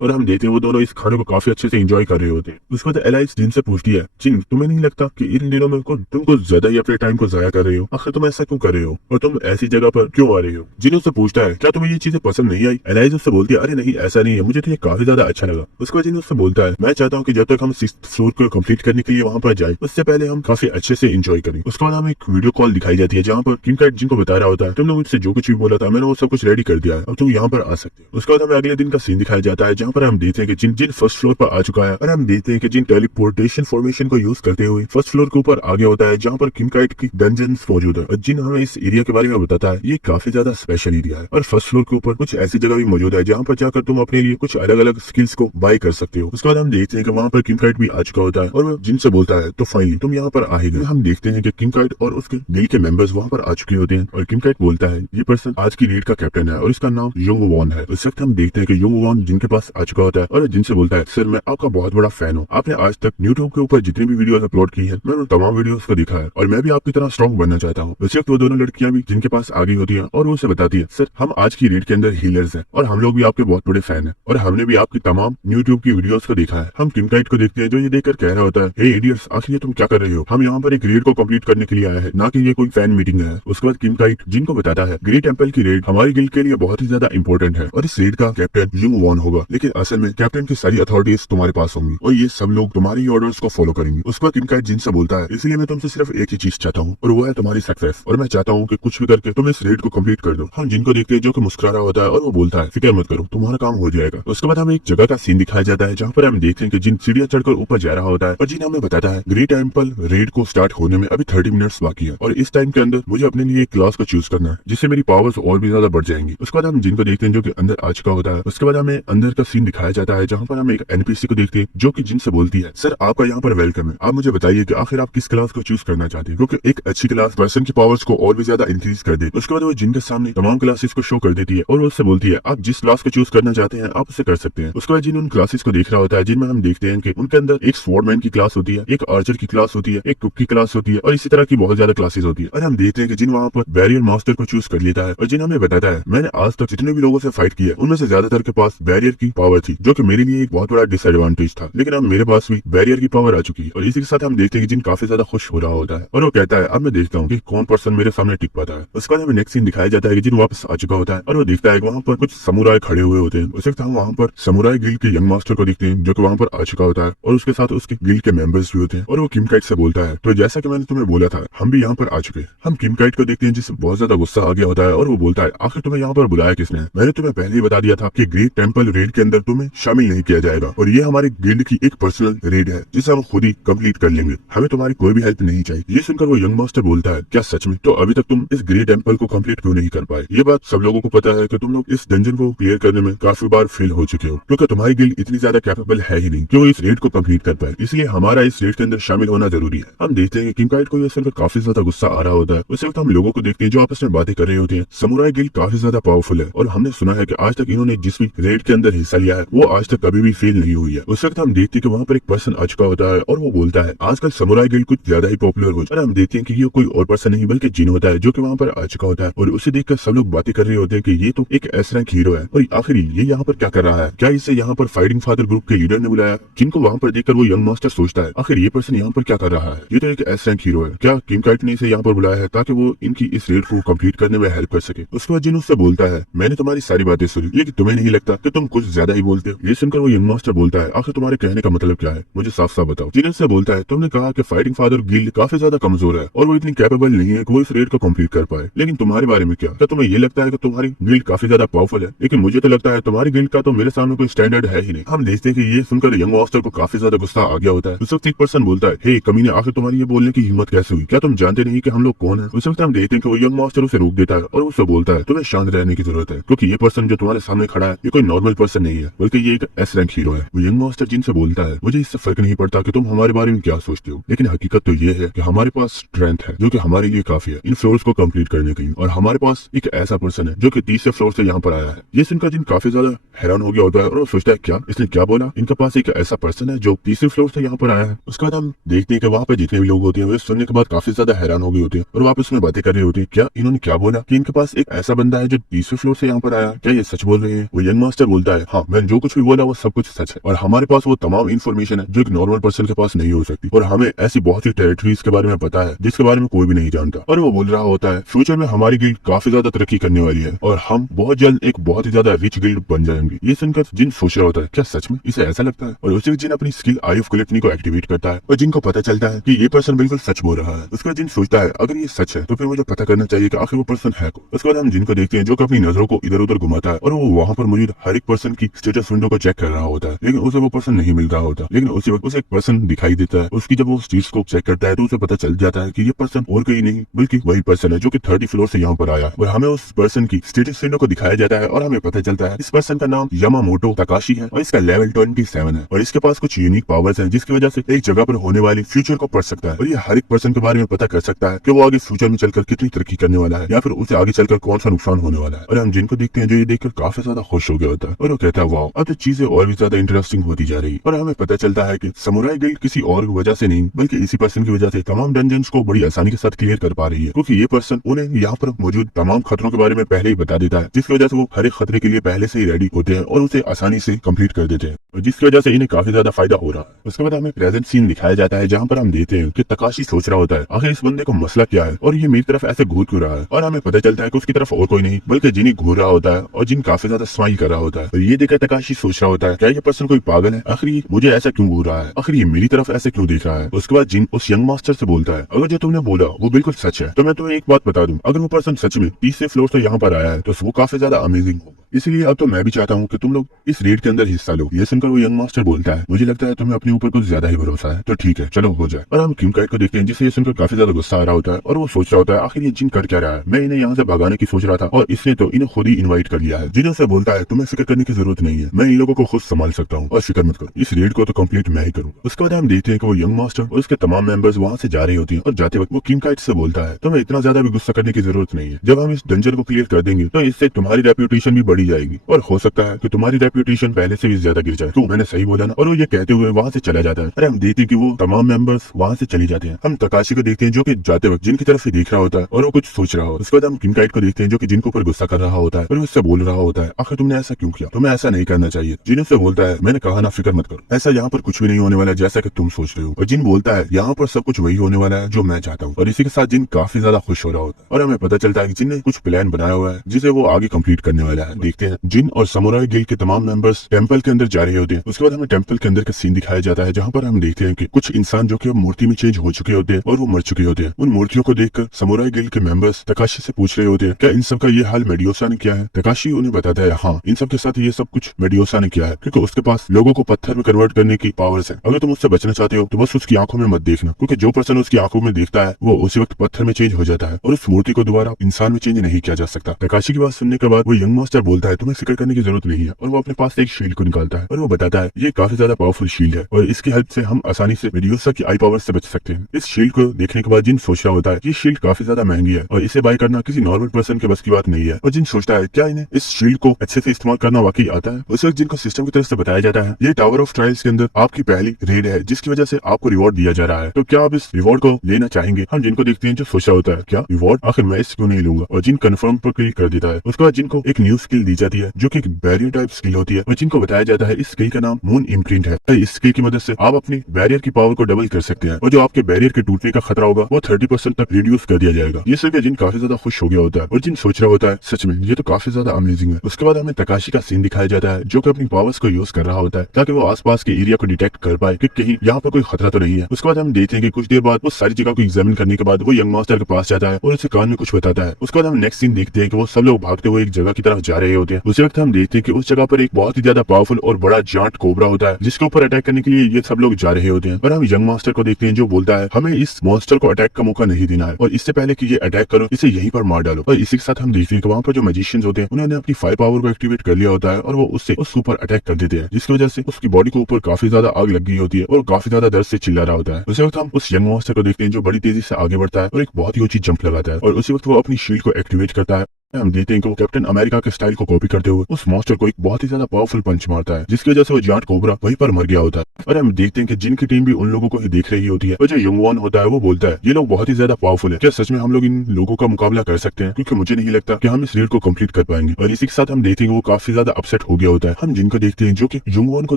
और हम देखते हैं वो दोनों इस खाने को काफी अच्छे से एंजॉय कर रहे होते हैं। उसके बाद एलाइज जिन से पूछती है जिन तुम्हें नहीं लगता कि इन दिनों में तुम कुछ ज्यादा ही अपने टाइम को जाया कर रहे हो, आखिर तुम ऐसा क्यों कर रहे हो और तुम ऐसी जगह पर क्यों आ रहे हो। जिन उससे पूछता है क्या तुम्हें ये चीजें पसंद नहीं आई। एलाइज उससे बोलती है अरे नहीं ऐसा नहीं है मुझे तो ये काफी ज्यादा अच्छा लगा। उसके बाद जिन उससे बोलता है मैं चाहता हूँ कि जब तक हम 6th फ्लोर को कंप्लीट करने के लिए वहाँ पर जाए उससे पहले हम काफी अच्छे से एंजॉय करें। उसके बाद हमें एक वीडियो कॉल दिखाई जाती है जहाँ पर किंग कैट जिनको बता रहा होता है तुमने मुझसे जो कुछ भी बोला था मैंने वो सब कुछ रेडी कर दिया है अब तुम यहाँ पर आ सकते हो। उसके बाद हमें अगले दिन का सीन दिखाया जाता है जहाँ यहाँ पर हम देखते हैं कि जिन जिन फर्स्ट फ्लोर पर आ चुका है और हम देखते हैं कि जिन टेलीपोर्टेशन फॉर्मेशन को यूज करते हुए फर्स्ट फ्लोर के ऊपर आगे होता है जहाँ पर किम काइट की डंजन्स मौजूद है और जिन हमें इस एरिया के बारे में बताता है ये काफी ज्यादा स्पेशल एरिया है और फर्स्ट फ्लोर के ऊपर कुछ ऐसी जगह भी मौजूद है जहाँ पर जाकर तुम अपने लिए कुछ अलग अलग स्किल्स को बाय कर सकते हो। उसके बाद हम देखते हैं कि वहाँ पर किम काइट भी आ चुका होता है और वो जिनसे बोलता है तो फाइनली तुम यहाँ पर आ ही गए। हम देखते हैं कि किम काइट और उसके गिल के मेंबर्स वहाँ पर आ चुके होते हैं और किम काइट बोलता है ये पर्सन आज की रेड का कैप्टन है और इसका नाम युंग वॉन है। उस वक्त हम देखते हैं कि युंग वॉन जिनके पास आ चुका होता है और जिनसे बोलता है सर मैं आपका बहुत बड़ा फैन हूँ, आपने आज तक यूट्यूब के ऊपर जितनी भी वीडियोस अपलोड की है मैंने उन तमाम वीडियोस को देखा है और मैं भी आपकी तरह स्ट्रॉन्ग बनना चाहता हूँ। उस वक्त वो दोनों लड़कियां भी जिनके पास आ गई होती है और वो उसे बताती है सर हम आज की रेड के अंदर हीलर्स हैं और हम लोग भी आपके बहुत बड़े फैन हैं और हमने भी आपकी तमाम यूट्यूब की वीडियोस को देखा है। हम किम काइट को देखते हैं जो ये देखकर कह रहा होता है हे इडियट्स आखिर ये तुम क्या कर रहे हो, हम यहाँ पर एक रेड को कंप्लीट करने के लिए आए हैं ना कि ये कोई फैन मीटिंग है। उसके बाद किम काइट जिनको बताता है ग्रेट टेंपल की रेड हमारी गिल्ड के लिए बहुत ही ज्यादा इंपॉर्टेंट है और इस रेड का कैप्टन युंग वॉन होगा, लेकिन असल में कैप्टन की सारी अथॉरिटीज तुम्हारे पास होंगी और ये सब लोग तुम्हारी ऑर्डर्स को फॉलो करेंगे। उसके बाद किम काइट जिनसे बोलता है इसलिए मैं तुमसे सिर्फ एक ही चीज चाहता हूँ और वो है तुम्हारी सक्सेस और मैं चाहता हूँ कि कुछ भी करके तुम इस रेड को कंप्लीट कर दो। हम जिनको देखते हैं जो कि मुस्कुरा रहा होता है और वो बोलता है फिक्र मत करो तुम्हारा काम हो जाएगा। उसके बाद हमें एक जगह का सीन दिखाया जाता है जहाँ पर हम देखते हैं कि जिन सीढ़ियां चढ़कर ऊपर जा रहा होता है और जिन हमें बताता है ग्रेट टेंपल रेड को स्टार्ट होने में अभी 30 मिनट्स बाकी है और इस टाइम के अंदर मुझे अपने लिए एक क्लास को चूज करना है जिससे मेरी पावर्स और भी ज्यादा बढ़ जाएंगी। उसके बाद हम जिनको देखते हैं जो कि अंदर आ चुका होता है। उसके बाद हमें अंदर का सीन दिखाया जाता है जहाँ पर हम एक एनपीसी को देखते हैं जो कि जिनसे बोलती है सर आपका यहाँ पर वेलकम है, आप मुझे बताइए कि आखिर आप किस क्लास को चूज करना चाहते हैं क्योंकि एक अच्छी क्लास पर्सन की पावर्स को और भी ज्यादा इंक्रीज कर दे। उसके बाद वो जिनके सामने तमाम क्लासेस को शो कर देती है और उससे बोलती है आप जिस क्लास को चूज करना चाहते हैं आप उसे कर सकते हैं। उसके बाद जिन उन क्लासेस को देख रहा होता है जिनमें हम देखते हैं कि उनके अंदर एक स्वॉर्डमैन की क्लास होती है, एक आर्चर की क्लास होती है, एक कुक की क्लास होती है और इसी तरह की बहुत ज्यादा क्लासेस होती है। और हम देखते हैं कि जिन वहाँ पर बैरियर मास्टर को चूज कर लेता है और जिन हमें बताता है मैंने आज तक जितने भी लोगों से फाइट किया उनमें से ज्यादातर के पास बैरियर की पावर थी जो कि मेरे लिए एक बहुत बड़ा डिसएडवांटेज था, लेकिन अब मेरे पास भी बैरियर की पावर आ चुकी है। और इसी के साथ हम देखते हैं कि जिन काफी ज्यादा खुश हो रहा होता है और वो कहता है अब मैं देखता हूँ कि कौन पर्सन मेरे सामने टिक पाता है। उसके बाद हमें नेक्स्ट सीन दिखाया जाता है कि जिन वापस आ चुका होता है और वो देखता है कि वहाँ पर कुछ समुराय खड़े हुए होते हैं। उस वक्त हम वहाँ पर समुराय गिल्ड के यंग मास्टर को देखते हैं जो कि वहाँ पर आ चुका होता है और उसके साथ उसके गिल्ड के मेंबर्स भी होते हैं और वो किम काइट से बोलता है तो जैसा कि मैंने तुम्हें बोला था हम भी यहाँ पर आ चुके हैं। हम किम काइट को देखते हैं जिससे बहुत ज्यादा गुस्सा आ गया होता है और वो बोलता है आखिर तुम्हें यहाँ पर बुलाया किसने, मैंने तुम्हें पहले ही बता दिया था कि ग्रेट टेंपल रेड के अंदर तुम्हें शामिल नहीं किया जाएगा और ये हमारे गिल्ड की एक पर्सनल रेड है जिसे हम खुद ही कंप्लीट कर लेंगे, हमें तुम्हारी कोई भी हेल्प नहीं चाहिए। ये सुनकर वो यंग मास्टर बोलता है क्या सच में, तो अभी तक तुम इस ग्रेट टेंपल को कंप्लीट क्यों नहीं कर पाए। ये बात सब लोगों को पता है कि तुम लोग इस डंजन को क्लियर करने में काफी बार फेल हो चुके हो क्योंकि तुम्हारी गिल्ड इतनी ज्यादा कैपेबल है ही नहीं क्यों इस रेड को कंप्लीट कर पाए, इसलिए हमारा इस रेड के अंदर शामिल होना जरूरी है। हम देखते हैं कि किम काइट को ये सुनकर काफी ज्यादा गुस्सा आ रहा होता है। उस वक्त हम लोगों को देखते हैं जो आपस में बातें कर रहे होते हैं। समुराई गिल्ड काफी ज्यादा पावरफुल है और हमने सुना है कि आज तक इन्होंने जिस भी रेड के अंदर हिस्सा लिया है वो आज तक कभी भी फेल नहीं हुई है। उस वक्त हम देखते हैं कि वहाँ पर एक पर्सन आ चुका होता है और वो बोलता है आजकल समुराई गिल्ड कुछ ज्यादा ही पॉपुलर हो और हम देखते हैं कि ये कोई और पर्सन नहीं बल्कि जिन होता है जो कि वहाँ पर आ चुका होता है और उसे देखकर सब लोग बातें कर रहे होते हैं कि ये तो एक एस रैंक हीरो है और आखिर ये यहाँ पर क्या कर रहा है, क्या इसे यहाँ पर फाइटिंग फादर ग्रुप के लीडर ने बुलाया। जिनको वहाँ पर देखकर वो यंग मास्टर सोचता है आखिर ये पर्सन यहाँ पर क्या कर रहा है, ये तो एक एस रैंक हीरो है, क्या किम काइट ने इसे यहाँ पर बुलाया है ताकि वो इनकी इस रेड को कंप्लीट करने में हेल्प कर सके। उसके बाद जिन उससे बोलता है मैंने तुम्हारी सारी बातें सुनी लेकिन तुम्हें नहीं लगता कि तुम कुछ ज्यादा ही बोलते हो। ये सुनकर वो यंग मास्टर बोलता है आखिर तुम्हारे कहने का मतलब क्या है, मुझे साफ साफ बताओ। जिन उससे बोलता है तुमने कहा कि फाइटिंग फादर गिल्ड काफी ज्यादा कमजोर है और वो इतनी कैपेबल नहीं है कि वो इस रेड को कंप्लीट कर पाए, लेकिन तुम्हारे बारे में क्या तुम्हें ये लगता है कि तुम्हारी गिल्ड काफी ज्यादा पावरफुल है, लेकिन मुझे तो लगता है तुम्हारी गिल्ड का तो मेरे सामने कोई स्टैंडर्ड है ही नहीं। हम देखते हैं कि ये सुनकर यंग मास्टर को काफी ज्यादा गुस्सा आ गया होता है। उस वक्त एक पर्सन बोलता है हे कमीने आखिर तुम्हारी ये बोलने की हिम्मत कैसे हुई, क्या तुम जानते नहीं कि हम लोग कौन है। उस वक्त हम देखते हैं कि वो यंग मास्टर उसे रोक देता है और उससे बोलता है तुम्हें शांत रहने की जरूरत है क्योंकि ये पर्सन जो तुम्हारे सामने खड़ा है ये कोई नॉर्मल पर्सन नहीं है बल्कि ये एक एस रैंक हीरो है। वो यंग मास्टर जिनसे बोलता है मुझे इससे फर्क नहीं पड़ता कि तुम हमारे बारे में क्या सोचते हो, लेकिन हकीकत तो ये है कि हमारे पास स्ट्रेंथ है जो कि हमारे लिए काफी है इन फ्लोर्स को कंप्लीट करने के लिए और हमारे पास एक ऐसा पर्सन है जो कि तीसरे फ्लोर से यहाँ पर आया है। ये सुनकर जिन काफी ज्यादा हैरान हो गया होता है और वो सोचता है क्या इसने क्या बोला, इनके पास एक ऐसा पर्सन है जो तीसरे फ्लोर से यहाँ पर आया है। उसके बाद हम देखते हैं कि वहाँ पे जितने भी लोग होते हैं वे सुनने के बाद काफी ज्यादा हैरान हो गए होते हैं और वापस में बातें कर रहे होते हैं क्या इन्होंने क्या बोला कि इनके पास एक ऐसा बंदा है जो तीसरे फ्लोर से यहाँ पर आया, क्या ये सच बोल रहे हैं। वो यंग मास्टर बोलता है हाँ मैंने जो कुछ भी बोला वो सब कुछ सच है और हमारे पास वो तमाम इन्फॉर्मेशन है जो एक नॉर्मल पर्सन के पास नहीं हो सकती और हमें ऐसी बहुत सी टेरिटरीज के बारे में पता है जिसके बारे में कोई भी नहीं जानता। और वो बोल रहा होता है फ्यूचर में हमारी गिल्ड काफी ज्यादा तरक्की करने वाली है और हम बहुत जल्द एक बहुत ही ज्यादा रिच गिल्ड बन जाएंगे। ये सुनकर जिन सोच रहा होता है क्या सच में इसे ऐसा लगता है और उसी जिन अपनी स्किल आई ऑफ कोलेक्टनी को एक्टिवेट करता है और जिनको पता चलता है कि ये पर्सन बिल्कुल सच बोल रहा है। उसके बाद जिन सोचता है अगर ये सच है तो फिर मुझे पता करना चाहिए कि आखिर वो पर्सन है को। उसके बाद हम जिनको देखते हैं जो कि अपनी नजरों को इधर उधर घुमाता है और वो वहाँ पर मौजूद हर एक पर्सन की स्टेटस विंडो को चेक कर रहा होता है, लेकिन उसे वो पर्सन नहीं मिल रहा होता। लेकिन उसी वक्त उसे एक पर्सन दिखाई देता है। उसकी जब वो स्टेटस को चेक करता है तो उसे पता चल जाता है कि ये पर्सन और कोई नहीं बल्कि वही पर्सन है जो कि 30 फ्लोर से यहाँ पर आया। और हमें उस पर्सन की स्टेटस विंडो को दिखाया जाता है और हमें पता चलता है इस पर्सन का नाम यामामोटो तकाशी है और इसका लेवल 27 है और इसके पास कुछ यूनिक पावर्स हैं जिसकी वजह से एक जगह पर होने वाली फ्यूचर को पढ़ सकता है और ये हर एक पर्सन के बारे में पता कर सकता है कि वो आगे फ्यूचर में चलकर कितनी तरक्की करने वाला है या फिर उसे आगे चलकर कौन सा नुकसान होने वाला है। और हम जिनको देखते हैं जो ये देखकर काफी ज्यादा खुश हो गया होता है और वो कहता है वाह, अब तो चीजें और भी ज्यादा इंटरेस्टिंग होती जा रही है। और हमें पता चलता है कि समुराई गिल्ड किसी और वजह से नहीं बल्कि इसी पर्सन की वजह से तमाम डंजन्स को बड़ी आसानी के साथ क्लियर कर पा रही है, क्योंकि ये पर्सन उन्हें यहाँ पर मौजूद तमाम खतरों के बारे में पहले ही बता देता है, जिसकी वजह से वो हर एक खतरे के लिए पहले से ही रेडी होते हैं और उसे आसानी से कंप्लीट कर देते हैं और जिसकी वजह से इन्हें काफी ज्यादा फायदा हो रहा है। उसके बाद हमें प्रेजेंट सीन दिखाया जाता है जहाँ पर हम देखते हैं कि तकाशी सोच रहा होता है आखिर इस बंदे को मसला क्या है और ये मेरी तरफ ऐसे घूर क्यों रहा है। और हमें पता चलता है कि उसकी तरफ और कोई नहीं बल्कि जिन ही घूर रहा होता है और जिन काफी ज्यादा स्माइल कर रहा होता है। और ये देखकर तकाशी सोच रहा होता है क्या ये पर्सन कोई पागल है, आखिर ये मुझे ऐसा क्यों घूर रहा है, आखिर ये मेरी तरफ ऐसे क्यों देख रहा है। उसके बाद जिन उस यंग मास्टर से बोलता है अगर जो तुमने बोला वो बिल्कुल सच है तो मैं तुम्हें एक बात बता दूं, अगर वो पर्सन सच में 30 फ्लोर से यहाँ पर आया है तो वो काफी ज्यादा अमेजिंग होगा, इसलिए अब तो मैं भी चाहता हूँ कि तुम लोग इस रेड के अंदर हिस्सा लो। ये सुनकर वो यंग मास्टर बोलता है मुझे लगता है तुम्हें अपने ऊपर कुछ ज्यादा ही भरोसा है, तो ठीक है चलो हो जाए। और हम किम काइट को देखते हैं जिसे ये सुनकर काफी ज्यादा गुस्सा आ रहा होता है और वो सोच रहा होता है आखिर ये जिन कर क्या रहा है, मैं इन्हें यहाँ से भगाने की सोच रहा था और इसने तो इन्हें खुद ही इन्वाइट कर लिया है। जिन से बोलता है तुम्हें फिक्र करने की जरूरत नहीं है, मैं इन लोगों को खुद संभाल सकता हूँ और फिक्र मत करो, इस रेड को तो कंप्लीट मैं ही करूंगा। उसके बाद हम देखते हैं कि वो यंग मास्टर और उसके तमाम मेंबर्स वहाँ से जा रही होती है और जाते वक्त वो किम काइट से बोलता है तुम्हें इतना ज्यादा भी गुस्सा करने की जरूरत नहीं है, जब हम इस डंजन को क्लियर कर देंगे तो इससे तुम्हारी रेप्यूटेशन भी बढ़ी जाएगी और हो सकता है कि तुम्हारी रेप्यूटेशन पहले से भी ज्यादा गिर जाए। तो मैंने सही बोला ना। और वो ये कहते हुए वहाँ से चला जाता है। अरे हम देखते हैं कि वो तमाम मेंबर्स वहाँ से चले जाते हैं। हम तकाशी को देखते हैं जो कि जाते वक्त जिनकी तरफ से देख रहा होता है और वो कुछ सोच रहा होता है। उसके बाद हम किम काइट को देखते हैं जो कि जिनको ऊपर गुस्सा कर रहा होता है और उससे बोल रहा होता है आखिर तुमने ऐसा क्यों किया, तुम्हें ऐसा नहीं करना चाहिए। जिन उससे बोलता है मैंने कहा ना फिक्र मत करो, ऐसा यहाँ पर कुछ भी नहीं होने वाला जैसा कि तुम सोच रहे हो। और जिन बोलता है यहाँ पर सब कुछ वही होने वाला है जो मैं चाहता हूँ और इसी के साथ जिन काफी ज्यादा खुश हो रहा होता है। और हमें पता चलता है कि जिन ने कुछ प्लान बनाया हुआ है जिसे वो आगे कंप्लीट करने वाला है। देखते हैं जिन और समुराई गिल्ड के तमाम मेंबर्स टेंपल के अंदर जा रहे होते हैं। उसके बाद हमें टेंपल के अंदर का सीन दिखाया जाता है जहाँ पर हम देखते हैं कि कुछ इंसान जो कि मूर्ति में चेंज हो चुके होते हैं और वो मर चुके होते हैं। उन मूर्तियों को देखकर समुराई गिल्ड के मेंबर्स तकाशी से पूछ रहे होते हैं क्या इन सब का ये हाल मेडियोसा ने किया है। तकाशी उन्हें बताता है हाँ इन सब के साथ ये सब कुछ मेडियोसा ने किया है क्योंकि उसके पास लोगों को पत्थर में कन्वर्ट करने की पावर्स है। अगर तुम उससे बचना चाहते हो तो बस उसकी आंखों में मत देखना, क्योंकि जो पर्सन उसकी आंखों में देखता है वो उसी वक्त पत्थर में चेंज हो जाता है और उस मूर्ति को दोबारा इंसान में चेंज नहीं किया जा सकता। तकाशी की बात सुनने के बाद वो यंग मास्टर बोलता है तुम्हें फिक्र करने की जरूरत नहीं है और वो अपने पास एक शील्ड को निकालता है और वो बताता है ये काफी ज्यादा पावरफुल शील्ड है और इसकी हेल्प से हम आसानी से मेडियोसा की आई पावर से बच सकते हैं। इस शील्ड को देखने के बाद जिन सोच रहा होता है ये शील्ड काफी ज्यादा महंगी है और इसे बाय करना किसी नॉर्मल पर्सन के बस की बात नहीं है। और जिन सोचता है क्या इन्हें इस शील्ड को अच्छे से इस्तेमाल करना वाकई आता है। उस वक्त जिनको सिस्टम की तरफ से बताया जाता है ये टावर ऑफ ट्रायल्स के अंदर आपकी पहली रेड है जिसकी वजह से आपको रिवॉर्ड दिया जा रहा है, तो क्या आप इस रिवॉर्ड को लेना चाहेंगे। हम जिनको देखते हैं जो सोचा होता है क्या रिवॉर्ड, आखिर मैं इसको नहीं लूंगा और जिन कंफर्म पर क्लिक कर देता है। उसके बाद जिनको एक न्यू स्किल दी जाती है जो कि एक बैरियर टाइप स्किल होती है और जिनको बताया जाता है इस स्किल का नाम मून इम्प्रिंट है। इस स्किल की मदद से आप अपनी बैरियर की पावर को डबल कर सकते हैं और जो आपके बैरियर के टूटने का खतरा होगा वो 30% तक रिड्यूस कर दिया जाएगा। ये सुनकर जिन काफी ज्यादा खुश हो गया होता है और जिन सोच रहा होता है सच में ये तो काफी ज्यादा अमेजिंग है। उसके बाद हमें तकाशी का सीन दिखाया जाता है जो कि अपनी पावर्स को यूज कर रहा होता है ताकि वो आसपास के एरिया को डिटेक्ट कर पाए कि कहीं यहाँ पर कोई खतरा तो नहीं है। उसके बाद हम देखते हैं कि कुछ देर बाद वो सारी जगह को एग्जामिन करने के बाद वो यंग मास्टर के पास जाता है और उसे कान में कुछ बताता है। उसके बाद हम नेक्स्ट सीन देखते हैं कि वो सब लोग भागते हुए एक जगह की तरफ जा रहे होते हैं। उसी वक्त हम देखते हैं कि उस जगह पर एक बहुत ही ज्यादा पावरफुल और बड़ा जाट कोबरा होता है जिसके ऊपर अटैक करने के लिए ये सब लोग जा रहे होते हैं। और हम यंग मास्टर को देखते हैं जो बोलता है हमें इस मॉन्स्टर को अटैक का मौका नहीं देना है और इससे पहले कि ये अटैक करो इसे यहीं पर मार डालो। और इसी के साथ हम देखते हैं कि वहाँ पर जो मैजिशियंस होते हैं उन्होंने अपनी फायर पावर को एक्टिवेट कर लिया होता है और वो उससे उसके ऊपर अटैक कर देते हैं जिसकी वजह से उसकी बॉडी के ऊपर काफी ज्यादा आग लग गई होती है और काफी ज्यादा दर्द से चिल्ला रहा होता है। उसी वक्त हम उस यंग मॉन्स्टर को देखते हैं जो बड़ी तेजी से आगे बढ़ता है और एक बहुत ही ऊंची जंप लगाता है और उसी वक्त वो अपनी शील्ड को एक्टिवेट करता है। हम देखते हैं कि वो कैप्टन अमेरिका के स्टाइल को कॉपी करते हुए उस मॉन्स्टर को एक बहुत ही ज्यादा पावरफुल पंच मारता है जिसकी वजह से वो जाट कोबरा वहीं पर मर गया होता है। और हम देखते हैं कि जिनकी टीम भी उन लोगों को ही देख रही होती है और जो युंगवान होता है वो बोलता है ये लोग बहुत ही ज्यादा पावरफुल है, क्या सच में हम लोग इन लोगों का मुकाबला कर सकते हैं, क्योंकि मुझे नहीं लगता कि हम इस रेड को कंप्लीट कर पाएंगे। और इसी के साथ हम देखते हैं वो काफी ज्यादा अपसेट हो गया होता है। हम जिनको देखते हैं जो कि युंगवान को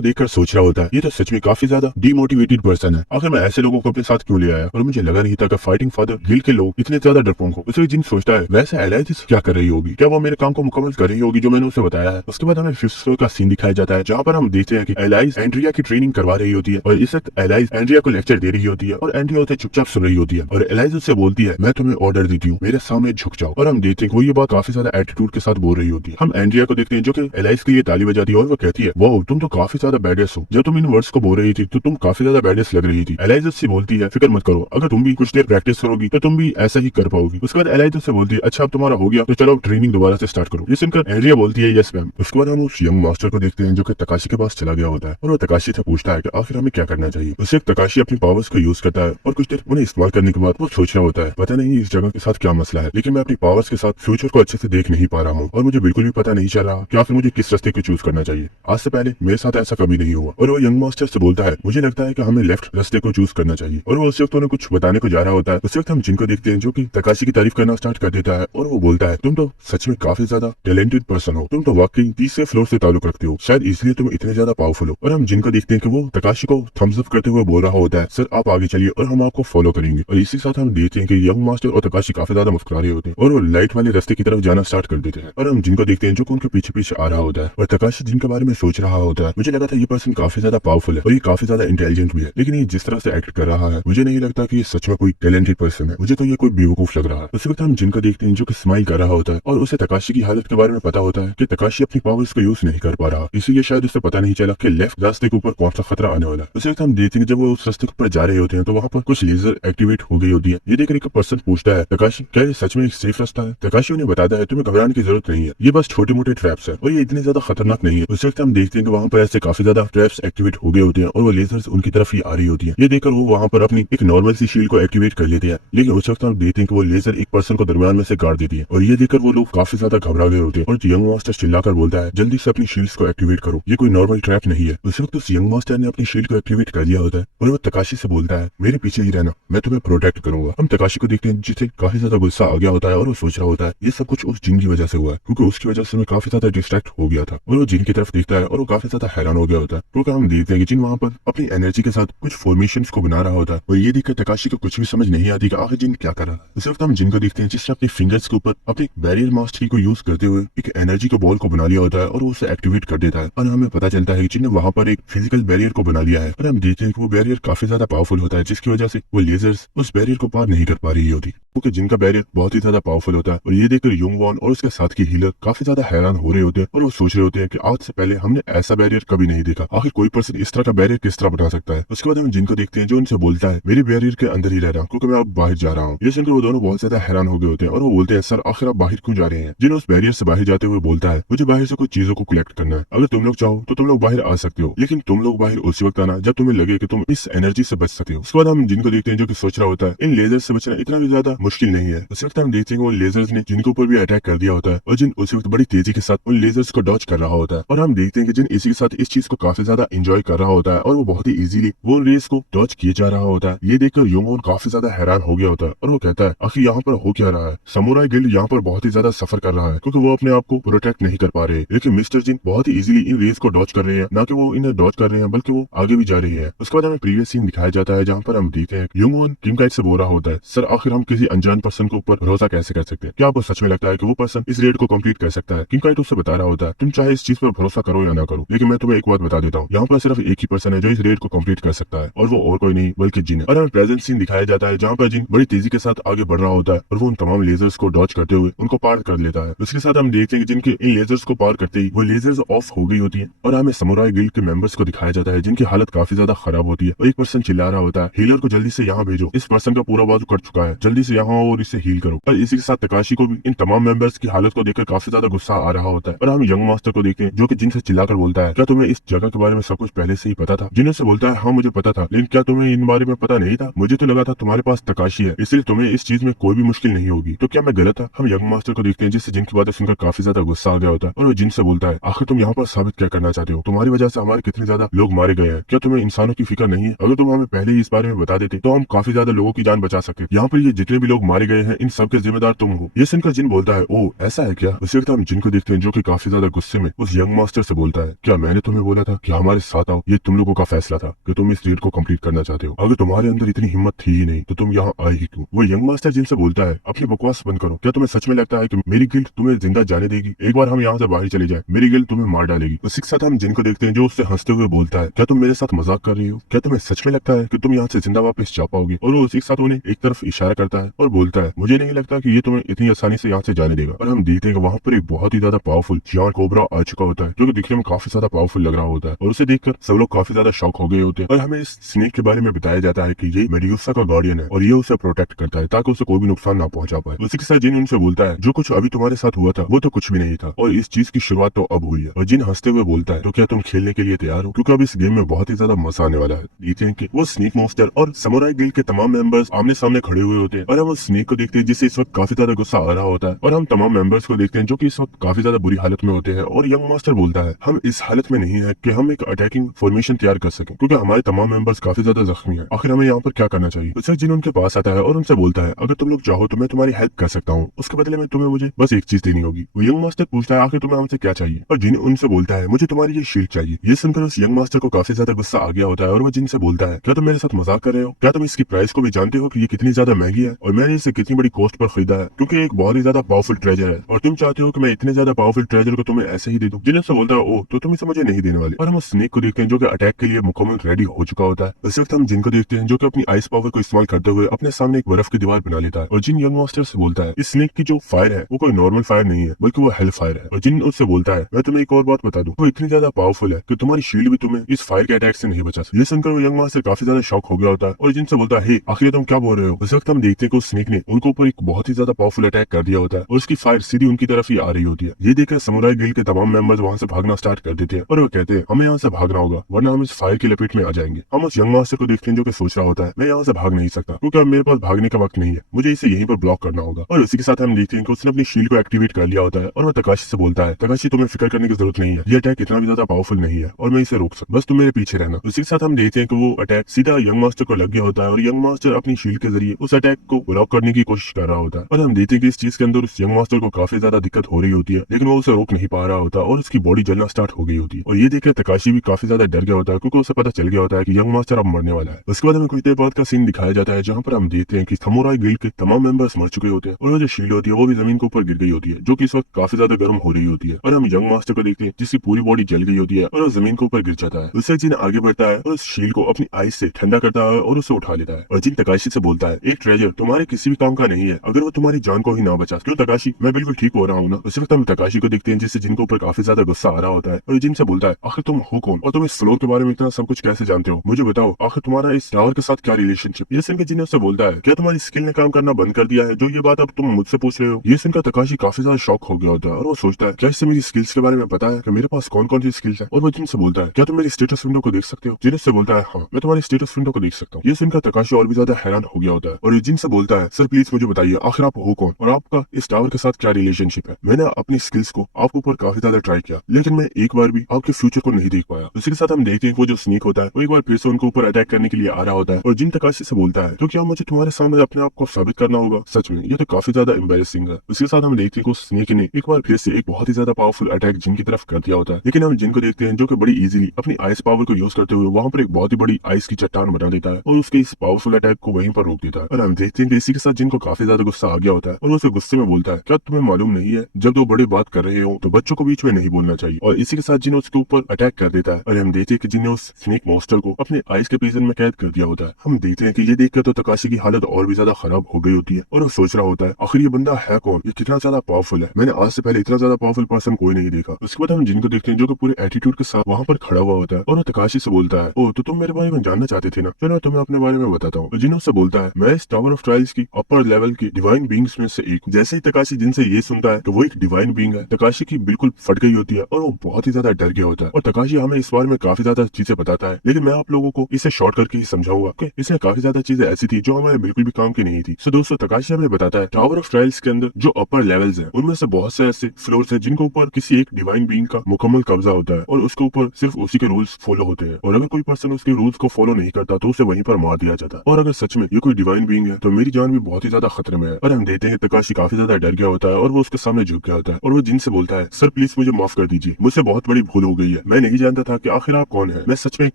देखकर सोच रहा होता है ये तो सच में काफी ज्यादा डिमोटिवेटेड पर्सन है, आखिर मैं ऐसे लोगों को अपने साथ क्यों ले आया और मुझे लगा नहीं था कि फाइटिंग फादर गिल्ड के लोग इतने ज्यादा डरपोक हो। उसे जिन सोचता है वैसे एलाइज क्या कर रहे रही होगी, क्या वो मेरे काम को मुकम्मल कर रही होगी जो मैंने उसे बताया है। उसके बाद हमें फिफ्थ फ्लोर का सीन दिखाया जाता है जहाँ पर हम देखते हैं कि एलाइज एंड्रिया की ट्रेनिंग करवा रही होती है और इस वक्त एलाइज एंड्रिया को लेक्चर दे रही होती है और एंड्रिया उसे चुपचाप सुन रही होती है और एलाइज उससे बोलती है मैं तुम्हें ऑर्डर देती हूँ, मेरे सामने झुक जाओ। और हम देखते हैं कि वो ये बात काफी ज्यादा एटीट्यूड के साथ बोल रही होती है। हम एंड्रिया को देखते हैं जो कि एलाइज के लिए ताली बजाती है और वो कहती है वाओ तुम तो काफी ज्यादा बैडेस हो, जब तुम इन वर्ड्स को बोल रही थी तो तुम काफी ज्यादा बैडेस लग रही थी। एलाइज उससे बोलती है फिक्र मत करो, अगर तुम भी कुछ देर प्रैक्टिस करोगी तो तुम भी ऐसा ही कर पाओगी। उसके बाद एलाइज उससे बोलती है अच्छा अब तुम्हारा हो गया तो चलो ट्रेनिंग दोबारा से स्टार्ट करो। ये सुनकर एंड्रिया बोलती है यस मैम। उसके बाद हम उस यंग मास्टर को देखते हैं जो कि तकाशी के पास चला गया होता है और वो तकाशी से पूछता है कि आखिर हमें क्या करना चाहिए। उसे तकाशी अपनी पावर्स को यूज करता है और कुछ देर उन्हें इस्तेमाल करने के बाद वो सोच रहा होता है पता नहीं इस जगह के साथ क्या मसला है, लेकिन मैं अपनी पावर्स के साथ फ्यूचर को अच्छे से देख नहीं पा रहा हूँ और मुझे बिल्कुल भी पता नहीं चल रहा कि आखिर मुझे किस रास्ते को चूज करना चाहिए। आज से पहले मेरे साथ ऐसा कभी नहीं हुआ। और वो यंग मास्टर से बोलता है मुझे लगता है कि हमें लेफ्ट रास्ते को चूज करना चाहिए और वो उस वक्त उन्हें कुछ बताने को जा रहा होता है। उस वक्त हम जिनको देखते हैं जो कि तकाशी की तारीफ करना स्टार्ट कर देता है और वो बोलता है तुम तो सच में काफी ज्यादा टैलेंटेड पर्सन हो, तुम तो वाकई तीसरे फ्लोर से ताल्लुक रखते हो, शायद इसलिए तुम इतने ज्यादा पावरफुल हो। और हम जिनको देखते हैं कि वो तकाशी को थम्स अप करते हुए बोल रहा होता है सर आप आगे चलिए और हम आपको फॉलो करेंगे। और इसी साथ हम देखते हैं कि यंग मास्टर और तकाशी काफी ज्यादा मुस्कुरा रहे होते हैं और वो लाइट वाले रास्ते की तरफ जाना स्टार्ट कर देते हैं। और हम जिनको देखते हैं जो उनके पीछे पीछे आ रहा होता है और तकाशी जिनके बारे में सोच रहा होता है मुझे लगा था ये पर्सन काफी ज्यादा पावरफुल है और ये काफी ज्यादा इंटेलिजेंट भी है, लेकिन ये जिस तरह से एक्ट कर रहा है मुझे नहीं लगता कि ये सच में कोई टैलेंटेड पर्सन है, मुझे तो ये कोई बेवकूफ लग रहा है। उसी वक्त हम जिनको देखते हैं जो कि स्माइल कर रहा होता है और उसे तकाशी की हालत के बारे में पता होता है कि तकाशी अपनी पावर्स को यूज नहीं कर पा रहा, इसीलिए शायद उसे पता नहीं चला कि लेफ्ट रास्ते के ऊपर कौन सा खतरा आने वाला है। उसी वक्त हम देखते हैं जब वो उस रास्ते के ऊपर जा रहे होते हैं तो वहाँ पर कुछ लेजर एक्टिवेट हो गई होती है। ये देखकर एक पर्सन पूछता है तकाशी क्या ये सच में एक सेफ रास्ता है? तकाशी उन्हें बताता है तुम्हें घबराने की जरूरत नहीं है, ये बस छोटे मोटे ट्रैप्स है और ये इतने ज्यादा खतरनाक नहीं है। उस वक्त हम देखते हैं कि वहाँ पर ऐसे काफी ज्यादा ट्रैप्स एक्टिवेट हो गए होते हैं और वो लेजर्स उनकी तरफ ही आ रही होती है। ये देखकर वो वहाँ पर अपनी एक नॉर्मल सी शील्ड को एक्टिवेट कर लेते हैं, लेकिन उस वक्त हम देखते हैं कि वो लेजर एक पर्सन को दरमियान में से गाड़ देती है और ये देखकर वो लोग काफी ज्यादा घबरा गए होते हैं। और यंग मास्टर चिल्लाकर बोलता है जल्दी से अपनी शील्ड्स को एक्टिवेट करो, ये कोई नॉर्मल ट्रैप नहीं है। उस वक्त उस यंग मास्टर ने अपनी शील्ड को एक्टिवेट कर लिया होता है और वो तकाशी से बोलता है मेरे पीछे ही रहना, मैं तुम्हें प्रोटेक्ट करूंगा। हम तकाशी को देखते हैं जिसे काफी ज्यादा गुस्सा आ गया होता है और वो सोच रहा होता है ये सब कुछ उस जिन की वजह से हुआ है क्योंकि उसकी वजह से मैं काफी ज्यादा डिस्ट्रैक्ट हो गया था। और वो जिन की तरफ देखता है और वो काफी ज्यादा हैरान हो गया होता है क्योंकि हम देखते हैं कि जिन वहाँ पर अपनी एनर्जी के साथ कुछ फॉर्मेशंस को बना रहा होता है और ये देखकर तकाशी को कुछ भी समझ नहीं आती कि आखिर जिन क्या कर रहा है। उस वक्त हम जिनको देखते हैं जिसने अपने फिंगर्स के ऊपर अपने बैरियर मास्टरी को यूज करते हुए एक एनर्जी को बॉल को बना लिया होता है और वो उसे एक्टिवेट कर देता है और हमें पता चलता है कि जिनने वहाँ पर एक फिजिकल बैरियर को बना लिया है और हम देखते हैं कि वो बैरियर काफी ज्यादा पावरफुल होता है जिसकी वजह से वो लेजर्स उस बैरियर को पार नहीं कर पा रही होती क्योंकि जिनका बैरियर बहुत ही ज्यादा पावरफुल होता है। और ये देखकर युंग वॉन और उसके साथ की हीलर काफी ज्यादा हैरान हो रहे होते हैं और वो सोच रहे होते हैं कि आज से पहले हमने ऐसा बैरियर कभी नहीं देखा, आखिर कोई पर्सन इस तरह का बैरियर किस तरह बना सकता है। उसके बाद हम जिनको देखते हैं जो उनसे बोलता है मेरे बैरियर के अंदर ही रह रहा क्योंकि मैं अब बाहर जा रहा हूँ। ये सुनकर वो दोनों बहुत ज्यादा हैरान हो गए होते हैं और वो बोलते हैं सर आखिर आप बाहर क्यों जा रहे हैं? जिन उस बैरियर से बाहर जाते हुए बोलता है मुझे बाहर से कुछ चीजों को कलेक्ट करना है, अगर तुम लोग चाहो तो तुम लोग बाहर आ सकते हो, लेकिन तुम लोग बाहर उसी वक्त आना जब तुम्हें लगे कि तुम इस एनर्जी से बच सकते हो। उसके बाद हम जिनको देखते हैं जो कि सोच रहा होता है इन लेजर से बचना इतना भी ज्यादा मुश्किल नहीं है। उस वक्त हम देखते हैं वो लेजर्स ने जिनके ऊपर भी अटैक कर दिया होता है और जिन उसी वक्त बड़ी तेजी के साथ उन लेजर्स को डॉच कर रहा होता है और हम देखते हैं कि जिन इसी के साथ इस चीज को काफी ज्यादा एंजॉय कर रहा होता है और वो बहुत ही इजीली वो रेस को डॉच किए जा रहा होता है। ये देखकर योंगवॉन काफी ज्यादा हैरान हो गया होता है और वो कहता है आखिर यहाँ पर हो क्या रहा है? समुराई गिल्ड यहाँ पर बहुत ही ज्यादा सफर कर रहा है क्योंकि वो अपने आप को प्रोटेक्ट नहीं कर पा रहे, लेकिन मिस्टर जिन बहुत ही इजीली इन रेस को डॉच कर रहे हैं, ना कि वो इन्हें डॉच कर रहे हैं बल्कि वो आगे भी जा रही है। उसके बाद हमें प्रीवियस सीन दिखाया जाता है जहाँ पर हम देखते हैं योंगवॉन किम काइट से बोल रहा होता है सर आखिर हम किसी अनजान पर्सन के ऊपर भरोसा कैसे कर सकते हैं? क्या आपको सच में लगता है कि वो पर्सन इस रेड को कंप्लीट कर सकता है? किम काइट उससे बता रहा होता है तुम चाहे इस चीज पर भरोसा करो या ना करो, लेकिन मैं तुम्हें एक बात बता देता हूँ, यहाँ पर सिर्फ एक ही पर्सन है जो इस रेड को कंप्लीट कर सकता है और वो और कोई नहीं बल्कि जिन है। और हमें प्रेजेंट सीन दिखाया जाता है जहाँ पर जिन बड़ी तेजी के साथ आगे बढ़ रहा होता है और वो उन तमाम लेजर्स को डॉच करते हुए उनको पार कर लेता है। उसके साथ हम देखते हैं कि जिनके इन लेजर्स को पार करते ही वो लेजर्स ऑफ हो गई होती है और हमें समुराई गिल्ड के मेंबर्स को दिखाया जाता है जिनकी हालत काफी ज्यादा खराब होती है और एक पर्सन चिल्ला रहा होता है हीलर को जल्दी से यहाँ भेजो, इस पर्सन का पूरा बाजू कट चुका है, जल्दी से यहाँ और इसे हील करो। और इसी के साथ तकाशी को भी इन तमाम मेंबर्स की हालत को देखकर काफी ज्यादा गुस्सा आ रहा होता है और हम यंग मास्टर को देखते हैं जो कि जिनसे चिल्लाकर बोलता है क्या तुम्हें इस जगह के बारे में सब कुछ पहले से ही पता था? जिन से बोलता है हाँ मुझे पता था, लेकिन क्या तुम्हें इन बारे में पता नहीं था? मुझे तो लगा था तुम्हारे पास तकाशी है इसलिए तुम्हें इस चीज में कोई भी मुश्किल नहीं होगी, तो क्या मैं गलत था? हम यंग मास्टर को देखते हैं जिससे जिनकी बातें सुनकर काफी ज्यादा गुस्सा आ गया होता है और वो जिनसे बोलता है आखिर तुम यहाँ पर साबित क्या करना चाहते हो? तुम्हारी वजह से हमारे कितने ज्यादा लोग मारे गए हैं, क्या तुम्हें इंसानों की फिक्र नहीं है? अगर तुम हमें पहले ही इस बारे में बता देते तो हम काफी ज्यादा लोगों की जान बचा सकते। यहाँ पर ये जितने भी लोग मारे गए हैं इन सब के जिम्मेदार तुम हो। ये सुनकर जिन बोलता है, ओ ऐसा है क्या। उसी वक्त हम जिन को देखते हैं जो कि काफी ज्यादा गुस्से में उस यंग मास्टर से बोलता है, क्या मैंने तुम्हें बोला था कि हमारे साथ आओ। ये तुम लोगों का फैसला था कि तुम इस रेड को कंप्लीट करना चाहते हो। अगर तुम्हारे अंदर इतनी हिम्मत थी ही नहीं तो तुम यहाँ आए ही क्यों। वो यंग मास्टर जिनसे बोलता है, अपनी बकवास बंद करो। क्या तुम्हें सच में लगता है कि मेरी गिल्ड तुम्हें जिंदा जाने देगी। एक बार हम यहाँ से बाहर चले जाए, मेरी गिल्ड तुम्हें मार डालेगी। उसी के साथ हम जिनको देखते हैं जो उससे हंसते हुए बोलता है, क्या तुम मेरे साथ मजाक कर रही हो। क्या तुम्हें सच में लगता है कि तुम यहाँ से जिंदा वापस जा पाओगे। और वो उसी के साथ उन्हें एक तरफ इशारा करता है और बोलता है, मुझे नहीं लगता कि ये तुम्हें इतनी आसानी से यहाँ से जाने देगा। और हम देखते हैं कि वहाँ पर एक बहुत ही ज्यादा पावरफुल जियांट कोबरा आ चुका होता है जो कि दिखने में काफी ज्यादा पावरफुल लग रहा होता है। और उसे देखकर सब लोग काफी ज्यादा शॉक हो गए होते हैं। और हमें इस स्नेक के बारे में बताया जाता है कि ये मेड्यूसा का गार्डियन है और ये उसे प्रोटेक्ट करता है ताकि उसे कोई भी नुकसान ना पहुंचा पाए। उसी के साथ जिन उनसे बोलता है, जो कुछ अभी तुम्हारे साथ हुआ था वो तो कुछ भी नहीं था और इस चीज की शुरुआत तो अब हुई है। और जिन हंसते हुए बोलता है, तो क्या तुम खेलने के लिए तैयार हो, क्योंकि अब इस गेम में बहुत ही ज्यादा मजा आने वाला है। देखते हैं कि वो स्नेक मॉन्स्टर और समुराई गिल्ड के तमाम मेंबर्स आमने सामने खड़े हुए होते हैं। और हम उस स्नेक को देखते हैं जिससे इस वक्त काफी ज्यादा गुस्सा आ रहा होता है। और हम तमाम मेंबर्स को देखते हैं जो कि इस वक्त काफी ज्यादा बुरी हालत में होते हैं। और यंग मास्टर बोलता है, हम इस हालत में नहीं है कि हम एक अटैकिंग फॉर्मेशन तैयार कर सकें, क्योंकि हमारे तमाम मेंबर्स काफी ज्यादा जख्मी हैं। आखिर हमें यहाँ पर क्या करना चाहिए। उससे जिन उनके पास आता है और उनसे बोलता है, अगर तुम लोग चाहो तो मैं तुम्हारी हेल्प कर सकता हूँ, उसके बदले में तुम्हें मुझे बस एक चीज देनी होगी। वो यंग मास्टर पूछता है, आखिर तुम्हें हमसे क्या चाहिए। और जिन उनसे बोलता है, मुझे तुम्हारी ये शील्ड चाहिए। ये सुनकर उस यंग मास्टर को काफी ज्यादा गुस्सा आ गया होता है और वो जिनसे बोलता है, क्या तुम मेरे साथ मजाक कर रहे हो। क्या तुम इसकी प्राइस को भी जानते हो कि ये कितनी ज्यादा महंगी है और मैंने इसे कितनी बड़ी कॉस्ट पर खरीदा है, क्योंकि एक बहुत ही ज्यादा पावरफुल ट्रेजर है और तुम चाहते हो कि मैं इतने ज्यादा पावरफुल ट्रेजर को तुम्हें ऐसे ही दे दूं। जिन से बोलता है, ओ तो तुम इसे मुझे नहीं देने वाले। और हम उस स्नेक को देखते हैं जो कि अटैक के लिए मुकम्मल रेडी हो चुका होता है। इस वक्त हम जिनको देखते हैं जो कि अपनी आइस पावर को इस्तेमाल करते हुए अपने सामने एक बर्फ की दीवार बना लेता है। और जिन यंग मास्टर से बोलता है, इस स्नेक की जो फायर है वो कोई नॉर्मल फायर नहीं है बल्कि वो हेल फायर है। और जिन उससे बोलता है, मैं तुम्हें एक और बात बता दूं, वो इतनी ज्यादा पावरफुल है कि तुम्हारी शील्ड भी तुम्हें इस फायर के अटैक से नहीं बचा सकती। ये सुनकर वो यंग मास्टर काफी ज्यादा शॉक हो गया होता है और जिनसे बोलता है, हे आखिर तुम क्या बोल रहे हो। उस वक्त हम देखते हैं कि उस स्नेक ने उनके ऊपर एक बहुत ही ज्यादा पावरफुल अटैक कर दिया होता है और उसकी फायर सीधी उनकी तरफ ही आ रही होती है। ये देखकर समुराई गिल्ड के तमाम मेंबर्स वहां से भागना स्टार्ट कर देते हैं और वो कहते हैं, हमें यहाँ से भागना होगा वरना हम इस फायर की लपेट में आ जाएंगे। हम उस यंग मास्टर को देखते हैं जो कि सोच रहा होता है, मैं यहाँ से भाग नहीं सकता क्योंकि अब मेरे पास भागने का वक्त नहीं है, मुझे इसे यहीं पर ब्लॉक करना होगा। और उसी के साथ हम देखते हैं कि उसने अपनी शील्ड को एक्टिवेट कर लिया होता है और वो तकाशी से बोलता है, तकाशी तुम्हें फिक्र करने की जरूरत नहीं है, ये अटैक इतना भी ज्यादा पावरफुल नहीं है और मैं इसे रोक सकता, बस तुम मेरे पीछे रहना। उसी के साथ हम देखते हैं कि वो अटैक सीधा यंग मास्टर को लग गया होता है और यंग मास्टर अपनी शील्ड के जरिए उस अटैक को ब्लॉक करने की कोशिश कर रहा होता है। और हम देखते हैं कि इस चीज के अंदर उस यंग मास्टर को काफी ज्यादा दिक्कत हो रही होती है, लेकिन वो उसे रोक नहीं पा रहा होता और उसकी बॉडी जलना स्टार्ट हो गई होती है। और ये देखकर तकाशी भी काफी ज्यादा डर गया होता है क्योंकि उसे पता चल गया होता है कि यंग मास्टर अब मरने वाला है। उसके बाद हमें कुछ देर बाद का सीन दिखाया जाता है जहाँ पर हम देखते हैं कि समुराई गिल्ड के तमाम मेंबर्स मर चुके होते हैं और वो जो शील्ड होती है वो भी जमीन के ऊपर गिर गई होती है, जो कि इस वक्त काफी ज्यादा गर्म हो रही होती है। और हम यंग मास्टर को देखते हैं जिसकी पूरी बॉडी जल गई होती है और वो जमीन के ऊपर गिर जाता है। उससे जिन आगे बढ़ता है और उस शील्ड को अपनी आइस से ठंडा करता है और उसे उठा लेता है। और जिन तकाशी से बोलता है, एक ट्रेजर तुम्हारे किसी भी काम का नहीं है अगर वो तुम्हारी जान को ही ना बचा। क्यों तकाशी, मैं बिल्कुल ठीक हो रहा हूँ ना। उसी वक्त हम तकाशी को देखते हैं जिससे जिनको ऊपर काफी ज्यादा गुस्सा आ रहा होता है और जिनसे बोलता है, आखिर तुम हो कौन और तुम इस फ्लोर के बारे में इतना सब कुछ कैसे जानते हो, मुझे बताओ आखिर तुम्हारा इस टावर के साथ क्या रिलेशनशिप। ये सुनकर जिन्हें उससे बोलता है, क्या तुम्हारी स्किल ने काम करना बंद कर दिया है जो ये बात अब तुम मुझसे पूछ रहे हो। ये सुनकर तकाशी काफी ज्यादा शॉक हो गया होता है और वो सोचता है, क्या इससे मेरी स्किल्स के बारे में पता है कि मेरे पास कौन कौन सी स्किल्स है। और वो जिनसे बोलता है, क्या तुम मेरी स्टेटस विंडो को देख सकते हो। जिन से बोलता है, हाँ मैं तुम्हारी स्टेटस विंडो को देख सकता हूँ। ये सुनकर तकाशी और भी ज्यादा हैरान हो गया होता है और जिन से बोलता है, सर प्लीज मुझे बताइए आखिर आप हो कौन और आपका इस टावर के साथ क्या रिलेशनशिप है। मैंने अपनी स्किल्स को आपके ऊपर काफी ज्यादा ट्राई किया लेकिन मैं एक बार भी आपके फ्यूचर को नहीं देख पाया। उसी के साथ हम देखते हैं वो जो स्नेक होता है वो एक बार फिर से उनके ऊपर अटैक करने के लिए आ रहा होता है और जिन तकाशी से बोलता है, तो क्या मुझे तुम्हारे सामने अपने आप को साबित करना होगा। सच में ये तो काफी ज्यादा एम्बेरसिंग है। उसके साथ हम देखते हैं कि स्नेक ने एक बार फिर से एक बहुत ही ज्यादा पावरफुल अटैक जिन की तरफ कर दिया होता है, लेकिन हम जिनको देखते हैं जो कि बड़ी इजीली अपनी आइस पावर को यूज करते हुए वहां पर एक बहुत ही बड़ी आइस की चट्टान बना देता है और उसके इस पावरफुल अटैक को वहीं पर रोक देता है। और हम देखते हैं कि इसी के साथ जिनको काफी ज्यादा गुस्सा आ गया होता है और उसे गुस्से में बोलता है, क्या तुम्हें मालूम नहीं है जब दो बड़े बात कर रहे हो तो बच्चों को बीच में नहीं बोलना चाहिए। और इसी के साथ जिन्हें उसके ऊपर अटैक कर देता है और हम देखते हैं कि जिन्हें उस स्नेक मॉन्स्टर को अपने आइस के प्रिजन में कैद कर दिया होता है। हम देखते हैं कि ये देखकर तो तकाशी की हालत और भी ज्यादा खराब हो गई होती है और वो सोच रहा होता है, आखिर ये बंदा है कौन, ये कितना ज्यादा पावरफुल है, मैंने आज से पहले इतना ज्यादा पावरफुल पर्सन कोई नहीं देखा। उसके बाद हम जिनको देखते हैं जो कि पूरे एटीट्यूड के साथ वहां पर खड़ा हुआ होता है और वो तकाशी से बोलता है, ओ तो तुम मेरे बारे में जानना चाहते थे ना, चलो मैं तुम्हें अपने बारे में बताता हूँ। जिन्हों से बोलता है, मैं इस टावर ऑफ ट्रायल्स की अपर लेवल की डिवाइन बींग्स में से एक। जैसे ही तकाशी जिनसे ये सुनता है कि वो एक डिवाइन बींग है, तकाशी की बिल्कुल फट गई होती है और वो बहुत ही ज्यादा डर गया होता है। और तकाशी हमें इस बारे में काफी ज्यादा चीजें बताता है, लेकिन मैं आप लोगों को इसे शॉर्ट करके ही समझाऊंगा कि इसमें काफी ज्यादा चीजें ऐसी थी जो हमारे बिल्कुल भी काम की नहीं थी। सो दोस्तों तकाशी हमें बताता है टावर ऑफ ट्रायल्स के अंदर जो अपर लेवल्स हैं उनमें से बहुत से ऐसे फ्लोर्स हैं जिनके ऊपर किसी एक डिवाइन बीइंग का मुकम्मल कब्जा होता है और उसके ऊपर सिर्फ उसी के रूल्स फॉलो होते हैं और अगर कोई पर्सन उसके रूल्स को फॉलो नहीं करता तो उसे वहीं पर मार दिया जाता है। और अगर सच में ये कोई डिवाइन बीइंग है तो मेरी जान भी बहुत ही ज्यादा खतरे में है। और हम देखते हैं कि तकाशी काफी ज्यादा डर गया होता है और वो उसके सामने झुक गया होता है और वो जिन से बोलता है, सर प्लीज मुझे माफ कर दीजिए, मुझसे बहुत बड़ी भूल हो गई है, मैं नहीं जानता था कि आखिर आप कौन है, मैं सच में एक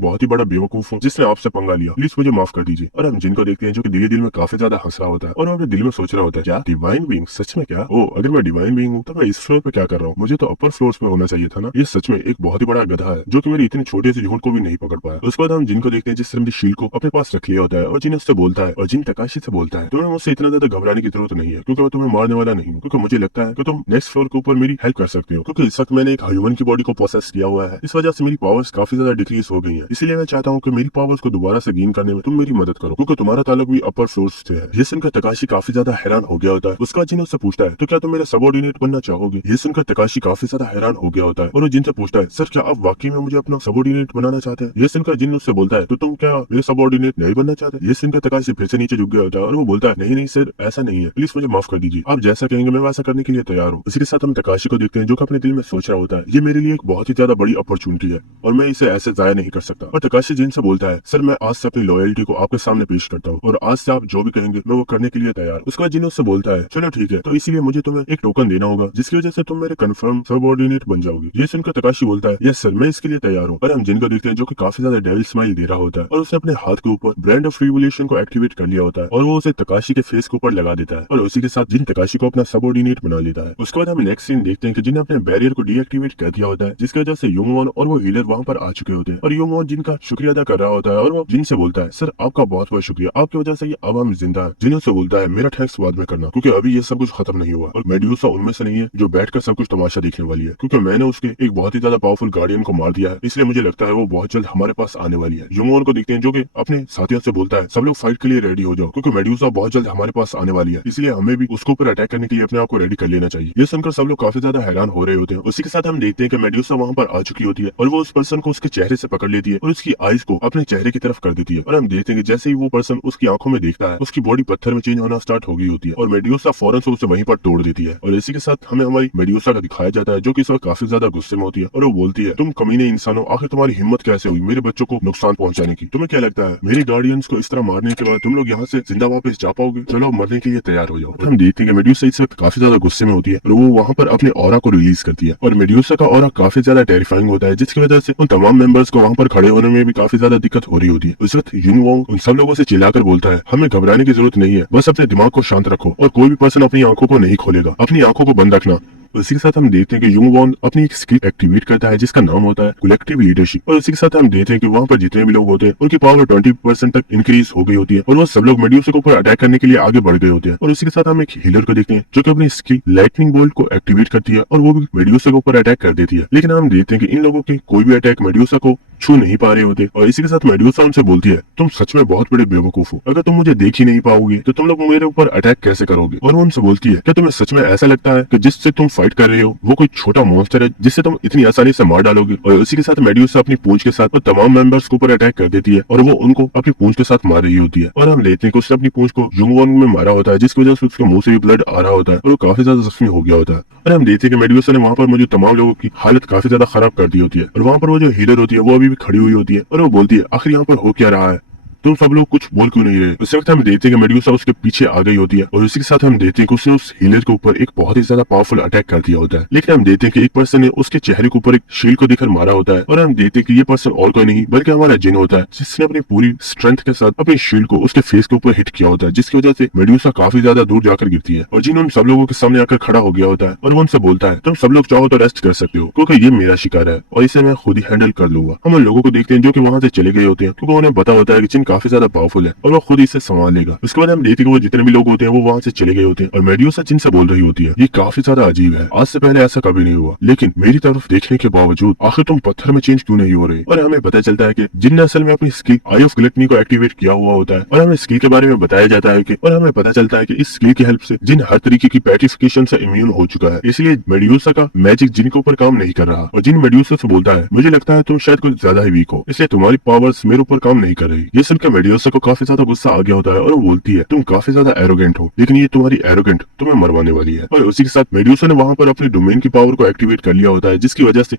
बहुत ही बड़ा बेवकूफ हूँ जिसने आपसे पंगा लिया, प्लीज मुझे माफ कर दीजिए। और हम जिन को देखते हैं जो कि दिल में काफी ज्यादा हंस रहा होता है और वो अपने दिल में सोच रहा होता है, क्या डिवाइन बीइंग, सच में क्या, ओ अगर मैं डिवाइन बीइंग हूँ तो मैं इस फ्लोर पे क्या कर रहा हूँ, मुझे तो अपर फ्लोर पे होना चाहिए था ना। ये सच में एक बहुत ही बड़ा गधा है जो कि मेरी इतने छोटे से झूठ को भी नहीं पकड़ पाया। उसके बाद हम जिनको देखते हैं जिसने अपनी शील्ड को अपने पास रख लिया होता है और जिन उससे बोलता है और जिन तकाशी से बोलता है, तुम्हें मुझसे इतना ज्यादा घबराने की जरूरत नहीं है क्योंकि मैं तुम्हें मारने वाला नहीं हूँ, क्योंकि मुझे लगता है कि तुम नेक्स्ट फ्लोर के ऊपर मेरी हेल्प कर सकते हो, क्योंकि इस वक्त मैंने एक ह्यूमन की बॉडी को प्रोसेस किया हुआ है, इस वजह से मेरी पावर्स काफी ज्यादा डिक्रीज हो गई है, इसलिए मैं चाहता हूँ कि मेरी पावर्स को दोबारा से गेन करने में तुम मेरी मदद करो, क्योंकि तुम्हारा ताल्लुक भी अपर फ्लोर से है। ये सुनकर तकाशी काफी ज्यादा हैरान हो गया होता है। उसका जिन उससे पूछता है, तो क्या तुम मेरा सबऑर्डिनेट बनना चाहोगे। ये सुनकर तकाशी काफी ज्यादा हैरान हो गया होता है और वो जिन से पूछता है, सर क्या आप वाकई में मुझे अपना सबऑर्डिनेट बनाना चाहते हैं। ये सुनकर जिन उससे बोलता है, तो तुम क्या मेरे सबऑर्डिनेट नहीं बनना चाहते। ये सुनकर तकाशी फिर से नीचे झुक गया होता है और वो बोलता है, नहीं नहीं सर ऐसा नहीं है, प्लीज मुझे माफ कर दीजिए, आप जैसा कहेंगे मैं वैसा करने के लिए तैयार हूँ। इसी के साथ हम तकाशी को देखते हैं जो कि अपने दिल में सोच रहा होता है, ये मेरे लिए एक बहुत ही ज्यादा बड़ी अपॉर्चुनिटी है और मैं इसे ऐसे जाया नहीं कर सकता। और तकाशी जिन से बोलता है, सर मैं आज से अपनी लॉयल्टी को आपके सामने पेश करता हूँ और आज से आप जो भी कहेंगे मैं वो करने के लिए तैयार। उसके बाद जिन उससे बोलता है, चलो ठीक है, तो इसीलिए मुझे तुम्हें एक टोकन देना होगा जिसकी वजह से तुम मेरे कंफर्म सबऑर्डिनेट बन जाओगे। ये सुनकर तकाशी बोलता है, यस सर मैं इसके लिए तैयार हूँ। और हम जिनको देखते हैं जो कि काफी ज्यादा डेविल स्माइल दे रहा होता है और उसने अपने हाथ के ऊपर ब्रांड ऑफ रिवोल्यूशन को एक्टिवेट कर लिया होता है और वो उसे तकाशी के फेस के ऊपर लगा देता है और उसी के साथ जिन तकाशी को अपना सबऑर्डिनेट बना लेता है। उसके बाद हम नेक्स्ट सीन देखते हैं कि जिन अपने बैरियर को डीएक्टिवेट कर दिया होता है, जिसकी वजह से युंगवॉन और वो हीलर वहाँ पर आ चुके होते हैं और युंगवॉन जिनका शुक्रिया अदा कर रहा होता है और वो जिन से बोलता है, सर आपका बहुत बहुत शुक्रिया, आपकी वजह से ये अब हम जिंदा है। जिन से बोलता है, मेरा थैंक्स बाद में करना क्योंकि अभी ये सब कुछ खत्म नहीं हुआ और मेड्यूसा उनमें से नहीं है जो बैठकर सब कुछ तमाशा देखने वाली है, क्योंकि मैंने उसके एक बहुत ही ज्यादा पावरफुल गार्डियन को मार दिया है, इसलिए मुझे लगता है वो बहुत जल्द हमारे पास आने वाली है। युंगवॉन को देखते हैं जो कि अपने साथियों से बोलता है, सब लोग फाइट के लिए रेडी हो जाओ क्योंकि मेड्यूसा बहुत जल्द हमारे पास आने वाली है, इसलिए हमें भी उसके ऊपर अटैक करने के लिए अपने आप को रेडी कर लेना चाहिए। ये सुनकर सब लोग काफी ज्यादा हैरान हो रहे होते हैं। उसी के साथ हम देखते हैं कि मेड्यूसा वहाँ पर आ चुकी होती है और वो उस पर्सन को उसके चेहरे से पकड़ लेती है और उसकी आईज को अपने चेहरे की तरफ कर देती है और हम देखते हैं कि जैसे ही वो पर्सन उसकी आंखों में देखता है, उसकी बॉडी पत्थर में चेंज होना स्टार्ट हो गई होती है और मेड्यूसा फौरन से उसे वहीं पर तोड़ देती है। और इसी के साथ हमें हमारी मेड्यूसा का दिखाया जाता है जो कि इस वक्त काफी ज्यादा गुस्से में होती है और वो बोलती है, तुम कमीने इंसानों, आखिर तुम्हारी हिम्मत कैसे हुई मेरे बच्चों को नुकसान पहुंचाने की। तुम्हें क्या लगता है मेरे गार्डियंस को इस तरह मारने के बाद तुम लोग यहाँ से जिंदा वापस जा पाओगे। चलो मरने के लिए तैयार हो जाओ। हम देखते हैं कि मेड्यूसा इस वक्त काफी ज्यादा गुस्से में होती है और वो वहाँ पर अपने ऑरा को रिलीज करती है और मेड्यूसा का ऑरा काफी ज्यादा टेरिफाइंग होता है, जिसकी वजह से उन तमाम मेंबर्स को वहाँ पर खड़े होने में भी काफी ज्यादा दिक्कत हो रही होती है। उस वक्त युंगवॉन्ग उन सब लोगों से चिल्लाकर बोलता है, हमें घबराने की जरूरत नहीं है, बस अपने दिमाग को शांत रखो और कोई भी पर्सन अपनी आंखों को नहीं खोलेगा, अपनी आंखों को बंद रखना। उसी के साथ हम देखते हैं कि युंगवॉन अपनी एक स्किल एक्टिवेट करता है जिसका नाम होता है कलेक्टिव लीडरशिप और उसी के साथ हम देखते हैं कि वहाँ पर जितने भी लोग होते हैं उनकी पावर 20% तक इंक्रीज हो गई होती है और वो सब लोग मेड्यूसा के ऊपर अटैक करने के लिए आगे बढ़ गए होते हैं। और उसी के साथ हम एक हीलर को देखते हैं जो कि अपनी स्किल लाइटनिंग बोल्ट को एक्टिवेट करती है और वो भी मेड्यूसा के ऊपर अटैक कर देती है, लेकिन हम देखते हैं कि इन लोगों के कोई भी अटैक मेड्यूसा को छू नहीं पा रहे होते। और इसी के साथ मेड्यूसा उनसे बोलती है, तुम सच में बहुत बड़े बेवकूफ हो, अगर तुम मुझे देख ही नहीं पाओगे तो तुम लोग मेरे ऊपर अटैक कैसे करोगे। और वो उनसे बोलती है, क्या तुम्हें सच में ऐसा लगता है कि जिससे तुम फाइट कर रहे हो वो कोई छोटा मॉन्स्टर है जिससे तुम इतनी आसानी से मार डालोगे। और इसी के साथ मेड्यूसा अपनी पूंछ के साथ तमाम मेंबर्स के ऊपर अटैक कर देती है और वो उनको अपनी पूंछ के साथ मार रही होती है और हम देखते हैं कि उसने अपनी पूंछ को युंगवॉन में मारा होता है जिसकी वजह से उसके मुंह से भी ब्लड आ रहा होता है और वो काफी ज्यादा जख्मी हो गया होता है। और हम देखते हैं कि मेड्यूसा ने वहाँ पर मुझे तमाम लोगों की हालत काफी ज्यादा खराब कर दी होती है और वहाँ पर वो जो हीलर होती है वो अभी भी खड़ी हुई होती है और वो बोलती है, आखिर यहाँ पर हो क्या रहा है, तुम सब लोग कुछ बोल क्यों नहीं रहे। उस वक्त हम देखते हैं कि मेड्यूसा उसके पीछे आ गई होती है और उसी के साथ हम देखते हैं कि उसने उस हीलर के ऊपर एक बहुत ही ज्यादा पावरफुल अटैक कर दिया होता है, लेकिन हम देखते हैं कि एक पर्सन ने उसके चेहरे के ऊपर एक शील्ड को दिखकर मारा होता है और हम देखते हैं कि ये पर्सन और कोई नहीं बल्कि हमारा जिन होता है जिसने अपनी पूरी स्ट्रेंथ के साथ अपनी शील्ड को उसके फेस के ऊपर हिट किया होता है, जिसकी वजह से मेड्यूसा काफी ज्यादा दूर जाकर गिरती है और जिन उन सब लोगों के सामने आकर खड़ा हो गया होता है और वो उनसे बोलता है, तुम सब लोग चाहो तो रेस्ट कर सकते हो क्योंकि ये मेरा शिकार है और इसे मैं खुद ही हैंडल कर लूंगा। हम उन लोगों को देखते हैं जो कि वहां से चले गए होते हैं क्योंकि उन्हें पता होता है कि जिन काफी ज्यादा पावरफुल है और वो खुद इसे संभाल लेगा। उसके बाद हम देखते हैं कि वो जितने भी लोग होते हैं वो वहाँ से चले गए होते हैं और मेड्यूसा जिन से बोल रही होती है, ये काफी ज्यादा अजीब है, आज से पहले ऐसा कभी नहीं हुआ, लेकिन मेरी तरफ देखने के बावजूद आखिर तुम पत्थर में चेंज क्यों नहीं हो रहे। और हमें पता चलता है कि जिन ने असल में अपनी स्किल आई ऑफ ग्लटनी को एक्टिवेट किया हुआ होता है और हमें स्किल के बारे में बताया जाता है कि और हमें पता चलता है कि इस स्किल की हेल्प से जिन हर तरीके की पेट्रिफिकेशन से इम्यून हो चुका है, इसलिए मेड्यूसा का मैजिक जिन के ऊपर काम नहीं कर रहा। और जिन मेड्यूसा से बोलता है, मुझे लगता है तुम शायद कुछ ज्यादा ही वीक हो, इसलिए तुम्हारी पावर्स मेरे ऊपर काम नहीं कर रही। ये सुनकर देखकर मेड्यूसा को काफी ज्यादा गुस्सा आ गया होता है और वो बोलती है तुम काफी ज्यादा एरोगेंट हो, लेकिन ये तुम्हारी एरोगेंट तुम्हें मरवाने वाली है। और उसी के साथ मेड्यूसा ने वहां पर अपने डोमेन की पावर को एक्टिवेट कर लिया होता है, जिसकी वजह से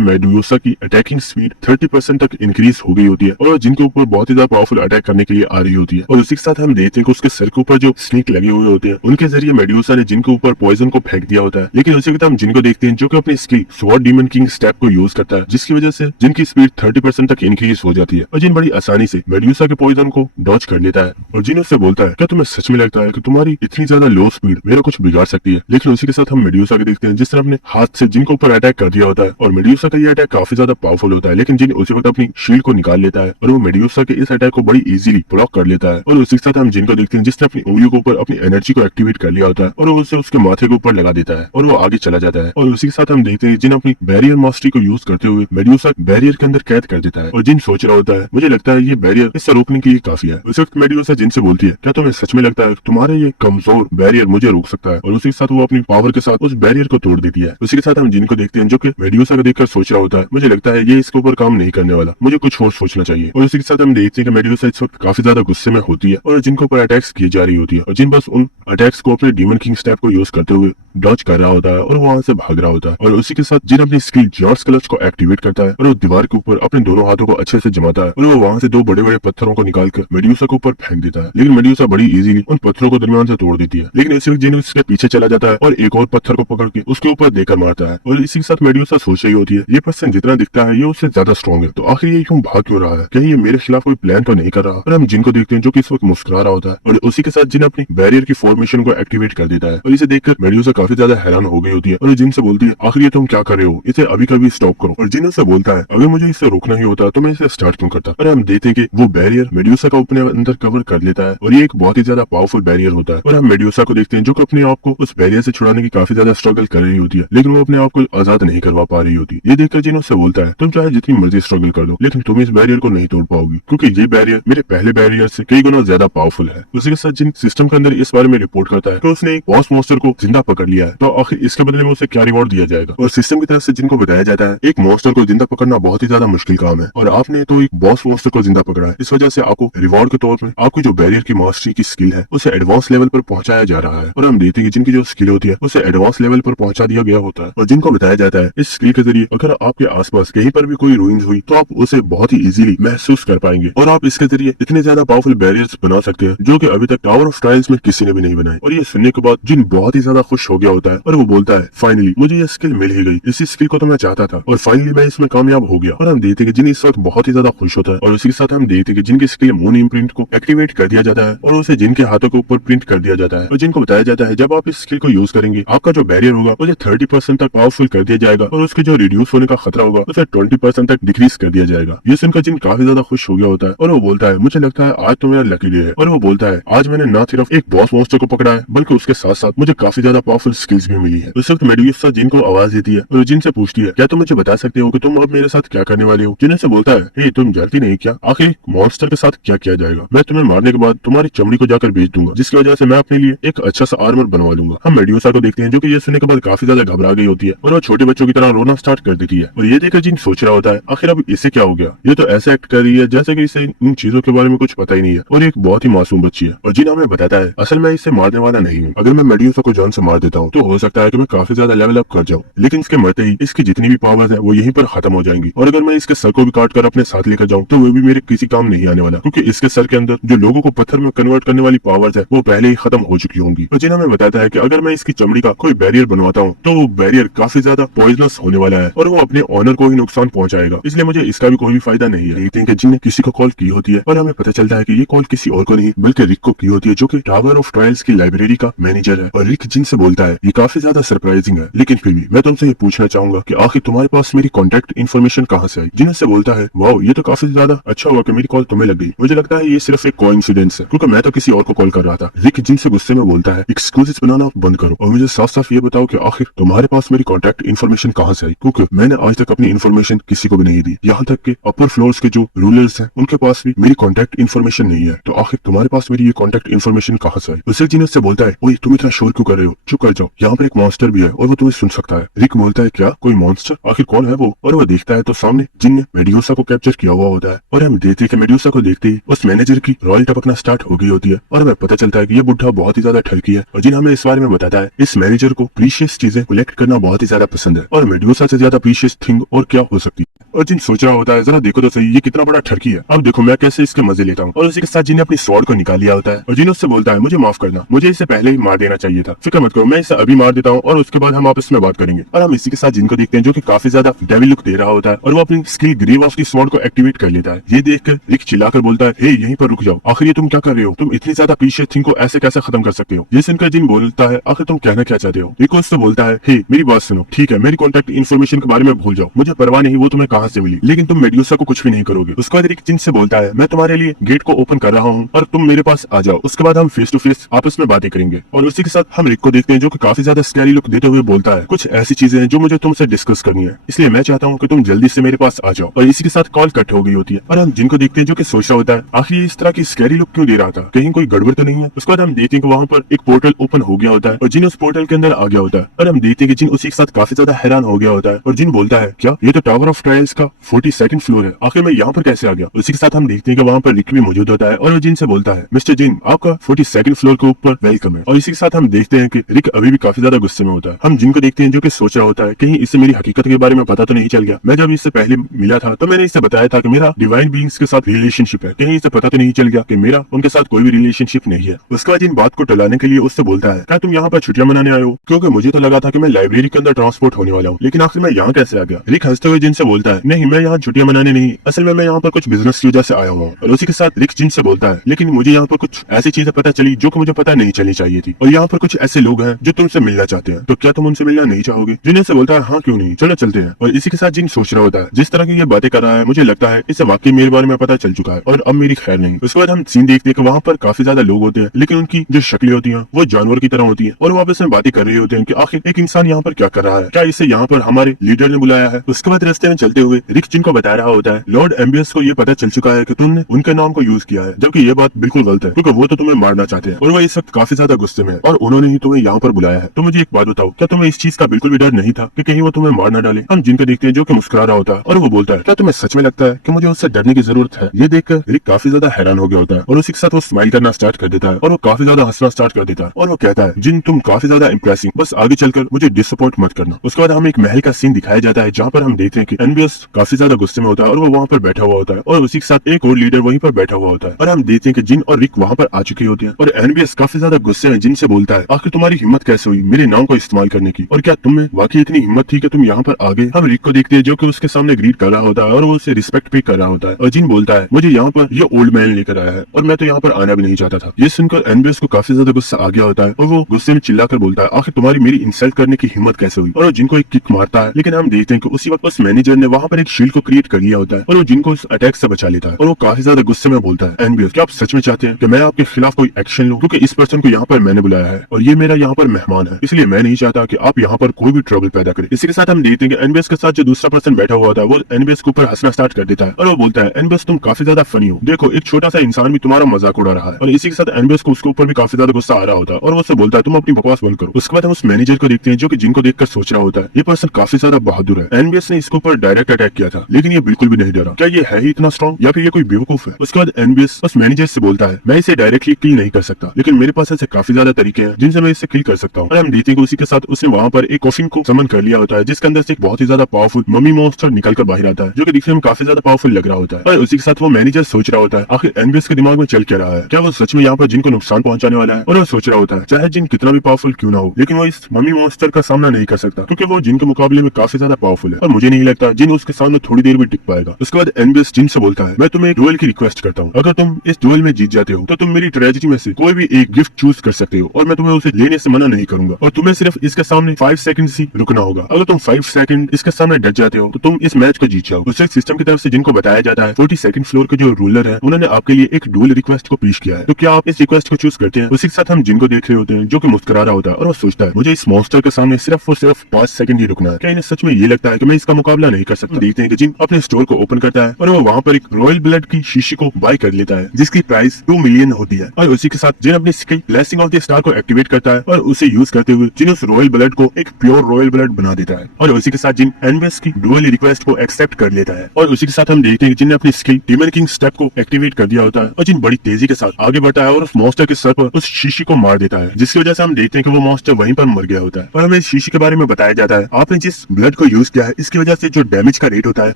मेड्यूसा की अटैकिंग स्पीड 30% तक इंक्रीज हो गई होती है और जिनके ऊपर बहुत ही ज्यादा पावरफुल अटैक करने के लिए आ रही होती है। और उसी के साथ हम देखते हैं कि उसके सर के ऊपर जो स्नेक लगे हुए होते हैं उनके जरिए मेड्यूसा ने जिनके ऊपर पॉइजन को फेंक दिया होता है। लेकिन उसी के साथ हम जिनको देखते हैं जो कि अपनी skill sword demon king step को यूज करता है, जिसकी वजह से जिनकी स्पीड 30% तक इंक्रीज हो जाती है और जिन बड़ी आसानी से मेड्यूसा के पॉइजन को डॉज कर लेता है। और जिन उससे बोलता है क्या तुम्हें सच में लगता है कि तुम्हारी इतनी ज्यादा लो स्पीड मेरा कुछ बिगाड़ सकती है। लेकिन उसी के साथ हम मेड्यूसा के देखते हैं जिसने अपने हाथ से जिनको ऊपर अटैक कर दिया होता है और मेड्यूसा का ये अटैक काफी ज्यादा पावरफुल होता है, लेकिन जिन उसी वक्त अपनी शील्ड को निकाल लेता है और वो मेड्यूसा के इस अटैक को बड़ी इजीली ब्लॉक कर लेता है। और उसी के साथ हम जिनको देखते हैं जिसने अपनी उंगलियों के ऊपर अपनी एनर्जी को एक्टिवेट कर लिया होता है और वो उसे उसके माथे के ऊपर लगा देता है और वो आगे चला जाता है। और उसी के साथ हम देखते हैं जिन अपनी बैरियर मास्टरी को यूज करते हुए मेड्यूसा बैरियर के अंदर कैद कर देता है और जिन सोच रहा होता है मुझे लगता है ये बैरियर इससे रोकने के लिए काफी है। उस वक्त मेड्यूसा जिनसे बोलती है क्या तुम्हें सच में लगता है तुम्हारे ये कमजोर बैरियर मुझे रोक सकता है, और उसी के साथ वो अपनी पावर के साथ उस बैरियर को तोड़ देती है। उसी के साथ हम जिनको देखते हैं जो कि मेड्यूसा को देखकर सोच रहा होता है मुझे लगता है ये इसके ऊपर काम नहीं करने वाला, मुझे कुछ और सोचना चाहिए। और उसी के साथ हम देखते हैं कि मेड्यूसा इस वक्त काफी ज्यादा गुस्से में होती है और जिनको ऊपर अटैक्स की जा रही होती है और जिन बस उन अटैक्स को अपने डीमन किंग स्टेप को यूज करते हुए डॉज कर रहा होता है और वो वहां से भाग रहा होता है। और उसी के साथ जिन अपनी स्किल जॉर्ज क्लच को एक्टिवेट करता है और वो दीवार के ऊपर अपने दोनों हाथों को अच्छे से जमाता है और वो वहां से दो बड़े बड़े पत्थरों को निकालकर मेड्यूसा के ऊपर फेंक देता है। लेकिन मेड्यूसा बड़ी इजीली उन पत्थरों को दरमियान से तोड़ देती है। लेकिन इसी वक्त जिन उसके पीछे चला जाता है और एक और पत्थर को पकड़ के उसके ऊपर देकर मारता है। और इसी के साथ मेड्यूसा सोच रही होती है ये पर्सन जितना दिखता है ये उससे ज्यादा स्ट्रॉन्ग है, तो आखिर ये क्यों भाग क्यों रहा है, कहीं ये मेरे खिलाफ कोई प्लान तो नहीं कर रहा। और हम जिनको देखते हैं जो कि इस वक्त मुस्कुरा रहा होता है और उसी के साथ जिन अपनी बैरियर की फॉर्मेशन को एक्टिवेट कर देता है और इसे देखकर मेड्यूसा काफी ज्यादा हैरान हो गई होती है और जिन से बोलती है आखिर ये तुम क्या कर रहे हो, इसे अभी कभी स्टॉप करो। और जिन से बोलता है अगर मुझे इसे रोकना ही होता तो मैं इसे स्टार्ट क्यों करता। और हम देखते हैं कि वो बैरियर मेड्यूसा का अपने अंदर कवर कर लेता है और ये एक बहुत ही ज्यादा पावरफुल बैरियर होता है। और हम मेड्यूसा को देखते हैं जो कि अपने आप को उस बैरियर से छुड़ाने की काफी ज्यादा स्ट्रगल कर रही होती है, लेकिन वो अपने आप को आजाद नहीं करवा पा रही होती। ये देखकर जिन उससे बोलता है तुम चाहे जितनी मर्जी स्ट्रगल कर लो लेकिन तुम इस बैरियर को नहीं तोड़ पाओगी, क्योंकि ये बैरियर मेरे पहले बैरियर से कई गुना ज्यादा पावरफुल है। उसी के साथ जिन सिस्टम के अंदर इस बारे में रिपोर्ट करता है तो उसने एक बॉस मॉन्स्टर को जिंदा पकड़ लिया है, तो आखिर इसके बदले में उसे क्या रिवॉर्ड दिया जाएगा। और सिस्टम की तरफ से जिनको बताया जाता है एक मॉन्स्टर को जिंदा पकड़ना बहुत ही ज्यादा मुश्किल काम है और आपने तो एक बॉस मॉन्स्टर को जिंदा पकड़ा है, इस वजह से आपको रिवॉर्ड के तौर पर आपकी जो बैरियर की मास्टरी की स्किल है उसे एडवांस लेवल पर पहुंचाया जा रहा है। और हम देखते हैं कि जिनकी जो स्किल होती है उसे एडवांस लेवल पर पहुंचा दिया गया होता है और जिनको बताया जाता है इस स्किल के जरिए अगर आपके आसपास कहीं पर भी कोई रूइंस हुई तो आप उसे बहुत ही इजीली महसूस कर पाएंगे और आप इसके जरिए इतने ज्यादा पावरफुल बैरियर्स बना सकते हैं जो कि अभी तक टावर ऑफ ट्रायल्स में किसी ने भी नहीं बनाए। और ये सुनने के बाद जिन बहुत ही ज्यादा खुश हो गया होता है और वो बोलता है फाइनली मुझे ये स्किल मिल ही गई, इसी स्किल को तो मैं चाहता था और फाइनली मैं इसमें कामयाब हो गया। और हम देखते हैं कि जिन इस वक्त बहुत ही ज्यादा खुश होता है और उसी के साथ हम देखते हैं कि जिनकी स्किल मून इम्प्रिंट को एक्टिवेट कर दिया जाता है और उसे जिनके हाथों के ऊपर प्रिंट कर दिया जाता है और जिनको बताया जाता है जब आप इस स्किल को यूज करेंगे आपका जो बैरियर होगा उसे 30% तक पावरफुल कर दिया जाएगा और उसके जो रिड्यूस होने का खतरा होगा उसे 20% तक डिक्रीज कर दिया जाएगा। ये सुनकर जिन काफी ज्यादा खुश हो गया होता है और वो बोलता है मुझे लगता है आज तो मेरा लकी डे है। और वो बोलता है आज मैंने न सिर्फ एक बॉस मॉन्स्टर को पकड़ा है बल्कि उसके साथ साथ मुझे काफी ज्यादा पावरफुल स्किल्स भी मिली है। उस वक्त मेड्यूसा जिन को आवाज देती है और जिन से पूछती है क्या तुम मुझे बता सकते हो कि तुम अब मेरे साथ क्या करने वाले हो। जिन से बोलता है हे तुम जानती नहीं क्या आखिर मॉन्स्टर के साथ क्या किया जाएगा, मैं तुम्हें मारने के बाद तुम्हारी चमड़ी को जाकर बेच दूंगा जिसकी वजह से मैं अपने लिए एक अच्छा सा आर्मर बनवा लूंगा। हम मेड्यूसा को देखते हैं जो कि ये सुनने के बाद काफी ज्यादा घबरा गई होती है और वो छोटे बच्चों की तरह रोना स्टार्ट कर देती है। और ये देखकर जिन सोच रहा होता है आखिर अब इसे क्या हो गया, ये तो ऐसे एक्ट कर रही है जैसे कि इसे इन चीजों के बारे में कुछ पता ही नहीं है और एक बहुत ही मासूम बच्ची है। और जिन हमें बताता है असल में इसे मारने वाला नहीं हूँ, अगर मैं मेड्यूसा को जान से मार देता हूँ तो हो सकता है कि मैं काफी ज्यादा लेवल अप कर जाऊँ, लेकिन इसके मरते ही इसकी जितनी भी पावर्स है वो यहीं पर खत्म हो जाएंगी और अगर मैं इसके सर को भी काट कर अपने साथ लेकर जाऊँ तो वो भी मेरे किसी काम नहीं आने वाला, क्योंकि इसके सर के अंदर जो लोगों को पत्थर में कन्वर्ट करने वाली पावर्स है वो पहले ही खत्म हो चुकी होंगी। और जिन हमें बताता है कि अगर मैं इसकी चमड़ी का कोई बैरियर बनवाता हूँ तो वो बैरियर काफी ज्यादा पॉइजनस होने वाला है और वो अपने ऑनर को ही नुकसान पहुंचाएगा, इसलिए मुझे इसका भी कोई भी फायदा नहीं है। देखते हैं कि जिन ने किसी को कॉल की होती है और हमें पता चलता है कि ये कॉल किसी और को नहीं बल्कि रिक को की होती है जो कि टावर ऑफ ट्रायल्स की लाइब्रेरी का मैनेजर है। और रिक जिन से बोलता है ये काफी ज्यादा सरप्राइजिंग है लेकिन फिर भी मैं तुमसे ये पूछना चाहूंगा कि आखिर तुम्हारे पास मेरी कॉन्टेक्ट इन्फॉर्मेशन कहाँ से आई। जिन से बोलता है वाओ ये तो काफी ज्यादा अच्छा हुआ कि मेरी कॉल तुम्हें लग गई, मुझे लगता है ये सिर्फ एक कोइंसिडेंस है क्योंकि मैं तो किसी और को कॉल कर रहा था। रिक जिन से गुस्से में बोलता है एक्सक्यूजेस बनाना बंद करो और मुझे साफ साफ ये बताओ कि आखिर तुम्हारे पास मेरी कॉन्टेक्ट इन्फॉर्मेशन कहाँ से आई, क्योंकि मैंने आज तक अपनी इन्फॉर्मेशन किसी को भी नहीं दी, यहाँ तक कि अपर फ्लोर्स के जो रूलर्स हैं उनके पास भी मेरी कॉन्टेक्ट इन्फॉर्मेशन नहीं है, तो आखिर तुम्हारे पास मेरी ये कॉन्टेक्ट इन्फॉर्मेशन कहाँ से आई। उसे जिन से बोलता है ओए तुम इतना शोर क्यों कर रहे हो, चुप कर बच जाओ, यहाँ पर एक मॉन्स्टर भी है और वो तुम्हें सुन सकता है। रिक बोलता है क्या कोई मॉन्स्टर, आखिर कौन है वो? और वो देखता है तो सामने जिन ने मेड्यूसा को कैप्चर किया हुआ होता है और हम देखते हैं कि मेड्यूसा को देखते ही उस मैनेजर की रॉयल टपकना स्टार्ट हो गई होती है और हमें पता चलता है कि ये बुढ़ा बहुत ही ज्यादा ठरकी है और जिन हमें इस बारे में बताता है इस मैनेजर को प्रीशियस चीजें कलेक्ट करना बहुत ही ज्यादा पसंद है और मेड्यूसा से ज्यादा प्रीशियस थिंग और क्या हो सकती है। और जिन सोच रहा होता है जरा देखो तो सही ये कितना बड़ा ठरकी है, अब देखो मैं कैसे इसके मजे लेता हूँ। और उसी के साथ जिन ने अपनी स्वॉर्ड को निकाल लिया होता है और जिन उससे बोलता है मुझे माफ करना, मुझे इसे पहले ही मार देना चाहिए था, फिक्र मत करो मैं इसे अभी मार देता हूँ और उसके बाद हम आपस में बात करेंगे। और हम इसी के साथ जिनको देखते हैं जो कि काफी ज्यादा डेविल लुक दे रहा होता है और वो अपनी skill grief of the sword को एक्टिवेट कर लेता है। ये देखकर रिक चिल्लाकर बोलता है हे यहीं पर रुक जाओ, आखिर ये तुम क्या कर रहे हो, तुम इतनी ज्यादा प्रीशियस थिंग को ऐसे कैसे खत्म कर सकते हो। ये सुनकर जिन बोलता है आखिर तुम कहना क्या चाहते हो। रिक उससे बोलता है हे मेरी बात सुनो, ठीक है मेरी कॉन्टैक्ट इन्फॉर्मेशन के बारे में भूल जाओ, मुझे परवाह नहीं वो तुम्हें कहाँ से मिली, लेकिन तुम मेड्यूसा को कुछ भी नहीं करोगे। उसके बाद रिक जिन से बोलता है मैं तुम्हारे लिए गेट को ओपन कर रहा हूँ और तुम मेरे पास आ जाओ, उसके बाद हम फेस टू फेस आपस में बातें करेंगे। और उसी के साथ हम रिक को देखते हैं जो कि काफी ज्यादा स्कैरी लुक देते हुए बोलता है कुछ ऐसी चीजें हैं जो मुझे तुमसे डिस्कस करनी है, इसलिए मैं चाहता हूँ कि तुम जल्दी से मेरे पास आ जाओ। और इसी के साथ कॉल कट हो गई होती है और हम जिनको देखते हैं जो कि सोच रहा होता है आखिर ये इस तरह की स्कैरी लुक क्यों दे रहा था, कहीं कोई गड़बड़ तो नहीं है। उसके बाद हम देखते हैं कि वहाँ पर एक पोर्टल ओपन हो गया होता है और जिन उस पोर्टल के अंदर आ गया होता है और हम देखते हैं कि जिन उसी के साथ काफी ज्यादा हैरान हो गया होता है और जिन बोलता है क्या ये तो टावर ऑफ ट्रायल्स का 42nd फ्लोर है, आखिर मैं यहाँ पर कैसे आ गया। उसी के साथ हम देखते हैं कि वहाँ पर रिक भी मौजूद होता है और वो जिन से बोलता है मिस्टर जिन आपका 42nd फ्लोर के ऊपर वेलकम है। और इसी के साथ हम देखते हैं कि रिक अभी भी काफी ज्यादा गुस्से में होता है। हम जिनको देखते हैं जो कि सोच रहा होता है कहीं इससे मेरी हकीकत के बारे में पता तो नहीं चल गया, मैं जब इससे पहले मिला था तो मैंने इससे बताया था कि मेरा डिवाइन बीइंग्स के साथ रिलेशनशिप है, कहीं इसे पता तो नहीं चल गया कि मेरा उनके साथ कोई भी रिलेशनशिप नहीं है। उसके बाद इन बात को टलाने के लिए उससे बोलता है क्या तुम यहाँ पर छुट्टियां मनाने आए हो, क्योंकि मुझे तो लगा था कि मैं लाइब्रेरी के अंदर ट्रांसपोर्ट होने वाला हूँ, लेकिन आखिर मैं यहाँ कैसे आ गया। रिक हंसते हुए जिनसे बोलता है नहीं मैं यहाँ छुट्टियां मनाने नहीं, असल में मैं यहाँ पर कुछ बिजनेस की वजह से आया हूँ। और उसी के साथ रिक जिन से बोलता है लेकिन मुझे यहाँ पर कुछ ऐसी चीजें पता चली जो कि मुझे पता नहीं चलनी चाहिए थी और यहाँ पर कुछ ऐसे लोग हैं जो तुमसे मिलना चाहते हैं, तो क्या तुम उनसे मिलना नहीं चाहोगे। जिन से बोलता है हाँ क्यों नहीं, चलो चलते हैं। और इसी के साथ जिन सोच रहा होता है जिस तरह की ये बातें कर रहा है मुझे लगता है इसे वाकई मेरे बारे में पता चल चुका है और अब मेरी खैर नहीं। उसके बाद हम सीन देखते हैं कि वहाँ पर काफी ज्यादा लोग होते हैं लेकिन उनकी जो शक्लें होती हैं वो जानवर की तरह होती है और वो आपस में बातें कर रहे होते हैं कि आखिर एक इंसान यहाँ पर क्या कर रहा है, क्या इसे यहाँ पर हमारे लीडर ने बुलाया है। उसके बाद रास्ते में चलते हुए रिक जिन को बता रहा होता है लॉर्ड एम्बियस को ये पता चल चुका है कि तुमने उनके नाम को यूज किया है, जबकि ये बात बिल्कुल गलत है क्योंकि वो तो तुम्हें मारना चाहते हैं और वो इस वक्त काफी ज्यादा गुस्से में है और उन्होंने ही तुम्हें यहाँ पर बुलाया है। तो मुझे एक बात बताओ क्या तुम्हें इस चीज का बिल्कुल भी डर नहीं था कि कहीं वो तुम्हें मार ना डाले। हम जिनको देखते हैं जो कि मुस्कुरा रहा होता है और वो बोलता है क्या तुम्हें सच में लगता है कि मुझे उससे डरने की जरूरत है। ये देखकर रिक काफी ज्यादा हैरान हो गया होता है और उसी के साथ वो स्माइल करना स्टार्ट कर देता है और वो काफी ज्यादा हंसना स्टार्ट कर देता है और वो कहता है जिन तुम काफी ज्यादा इंप्रेसिंग, बस आगे चलकर मुझे डिसअपॉइंट मत करना। उसके बाद हमें एक महल का सीन दिखाया जाता है जहाँ पर हम देखते हैं कि एनबीएस काफी ज्यादा गुस्से में होता है और वो वहाँ पर बैठा हुआ होता है और उसी के साथ एक और लीडर वहीं पर बैठा हुआ होता है और हम देखते हैं कि जिन और रिक वहाँ पर आ चुके होते हैं और एनबीएस काफी ज्यादा गुस्से में जिन से बोलता है आखिर तुम्हारी हिम्मत कैसे हुई मेरे नाम को इस्तेमाल करने की और क्या तुम में वाकई इतनी हिम्मत थी कि तुम यहाँ पर आ गए। हम रिक को देखते हैं जो कि उसके सामने ग्रीट कर रहा होता है और वो उसे रिस्पेक्ट पे कर रहा होता है और जिन बोलता है मुझे यहाँ पर ये ओल्ड मैन लेकर आया है और मैं तो यहाँ पर आना भी नहीं चाहता था। ये सुनकर एनबीएस को काफी ज्यादा गुस्सा आ गया होता है और वो गुस्से में चिल्लाकर बोलता है आखिर तुम्हारी मेरी इंसल्ट करने की हिम्मत कैसे हुई और वो जिनको एक किक मारता है। लेकिन हम देखते हैं कि उसी वक्त उस मैनेजर ने वहाँ पर एक शील्ड को क्रिएट कर लिया होता है और वो जिनको उस अटैक से बचा लेता है और वो काफी ज्यादा गुस्से में बोलता है एनबीएस क्या आप सच में चाहते हैं कि मैं आपके खिलाफ कोई एक्शन लूं, क्योंकि इस पर्सन को यहाँ पर मैंने बुलाया है और ये मेरा यहाँ पर मेहमान है, इसलिए मैं नहीं चाहता कि आप यहाँ पर कोई भी ट्रबल पैदा करें। इसी के साथ हम देखते हैं कि एनबीएस के साथ जो दूसरा पर्सन बैठा हुआ होता है वो एनबीएस के ऊपर हंसना स्टार्ट कर देता है और वो बोलता है एनबीएस तुम काफी ज्यादा फनी हो, देखो एक छोटा सा इंसान भी तुम्हारा मजाक उड़ा रहा है। और इसी के साथ एनबीएस को उसके ऊपर भी काफी ज्यादा गुस्सा आ रहा होता है और वो उससे बोलता है तुम अपनी बकवास बंद करो। उसके बाद हम उस मैनेजर को देखते हैं जो कि जिनको देखकर सोच रहा होता है ये पर्सन काफी ज्यादा बहादुर है, एनबीएस ने इसके ऊपर डायरेक्ट अटैक किया था लेकिन ये बिल्कुल भी नहीं डरा, क्या ये है ही इतना स्ट्रॉन्ग या फिर ये कोई बेवकूफ है। उसके बाद एनबीएस उस मैनेजर से बोलता है मैं इसे डायरेक्टली किल नहीं कर सकता लेकिन मेरे पास ऐसे काफी ज्यादा तरीके हैं जिनसे मैं इसे किल कर सकता हूँ। और हम देखते हैं कि उसी के साथ उसने वहाँ पर एक कॉफिन को समन कर लिया होता है जिसके अंदर से एक बहुत ही ज्यादा पावरफुल मम्मी मॉन्स्टर निकल कर बाहर आता है जो कि दिखने में काफी ज्यादा पावरफुल लग रहा होता है। और उसी के साथ वो मैनेजर सोच रहा होता है आखिर एनबीएस के दिमाग में चल क्या रहा है, क्या वो सच में यहाँ पर जिनको नुकसान पहुंचाने वाला है। और वो सोच रहा होता है चाहे जिन कितना भी पावरफुल क्यों ना हो लेकिन वो इस मम्मी मॉन्स्टर का सामना नहीं कर सकता क्योंकि वो जिन के मुकाबले में काफी ज्यादा पावरफुल है और मुझे नहीं लगता जिन उसके सामने थोड़ी देर भी टिक पाएगा। उसके बाद एनबीएस जिन से बोलता है मैं तुम्हें एक डुएल की रिक्वेस्ट करता हूँ, अगर तुम इस डुएल में जीत जाते हो तो तुम मेरी ट्रेजेडी में से कोई भी एक गिफ्ट चूज कर सकते हो और मैं तुम्हें उसे लेने से मना नहीं करूंगा और तुम्हें सिर्फ इसके सामने 5 सेकंड ही रुकना होगा। अगर तुम 5 सेकंड इसके सामने डट जाते हो तो तुम इस मैच को जीत जाओ। उसे सिस्टम की तरफ से जिनको बताया जाता है 42nd फ्लोर के जो रूलर है उन्होंने आपके लिए एक डुएल रिक्वेस्ट को पेश किया है, तो क्या आप इस रिक्वेस्ट को चूज करते हैं। उसी के साथ हम जिनको देख रहे होते हैं जो कि मुस्कुरा रहा होता है और वो सोचता है मुझे इस मॉन्स्टर के सामने सिर्फ और सिर्फ 5 सेकंड ही रुकना है, क्या इन्हें सच में ये लगता है कि मैं इसका मुकाबला नहीं कर सकता। देखते हैं कि जिन अपने स्टोर को ओपन करता है और वो वहाँ पर एक रॉयल ब्लड की शीशी को बाय कर लेता है जिसकी प्राइस 2 मिलियन होती है और उसी के साथ जिन अपनी skill blessing of the star को एक्टिवेट करता है और उसी इसे यूज करते हुए जिन उस रॉयल ब्लड को एक प्योर रॉयल ब्लड बना देता है और उसी के साथ जिन एनबीएस की डुअल रिक्वेस्ट को एक्सेप्ट कर लेता है। और उसी के साथ हम देखते हैं जिन ने अपनी स्किल डीमन किंग स्टेप को एक्टिवेट कर दिया होता है और जिन बड़ी तेजी के साथ आगे बढ़ता है और उस मॉन्स्टर के सर पर उस शीशी को मार देता है, जिसकी वजह से हम देखते हैं कि वो मॉन्स्टर वहीं पर मर गया होता है। और हमें इस शीशी के बारे में बताया जाता है आपने जिस ब्लड को यूज किया है इसकी वजह से जो डैमेज का रेट होता है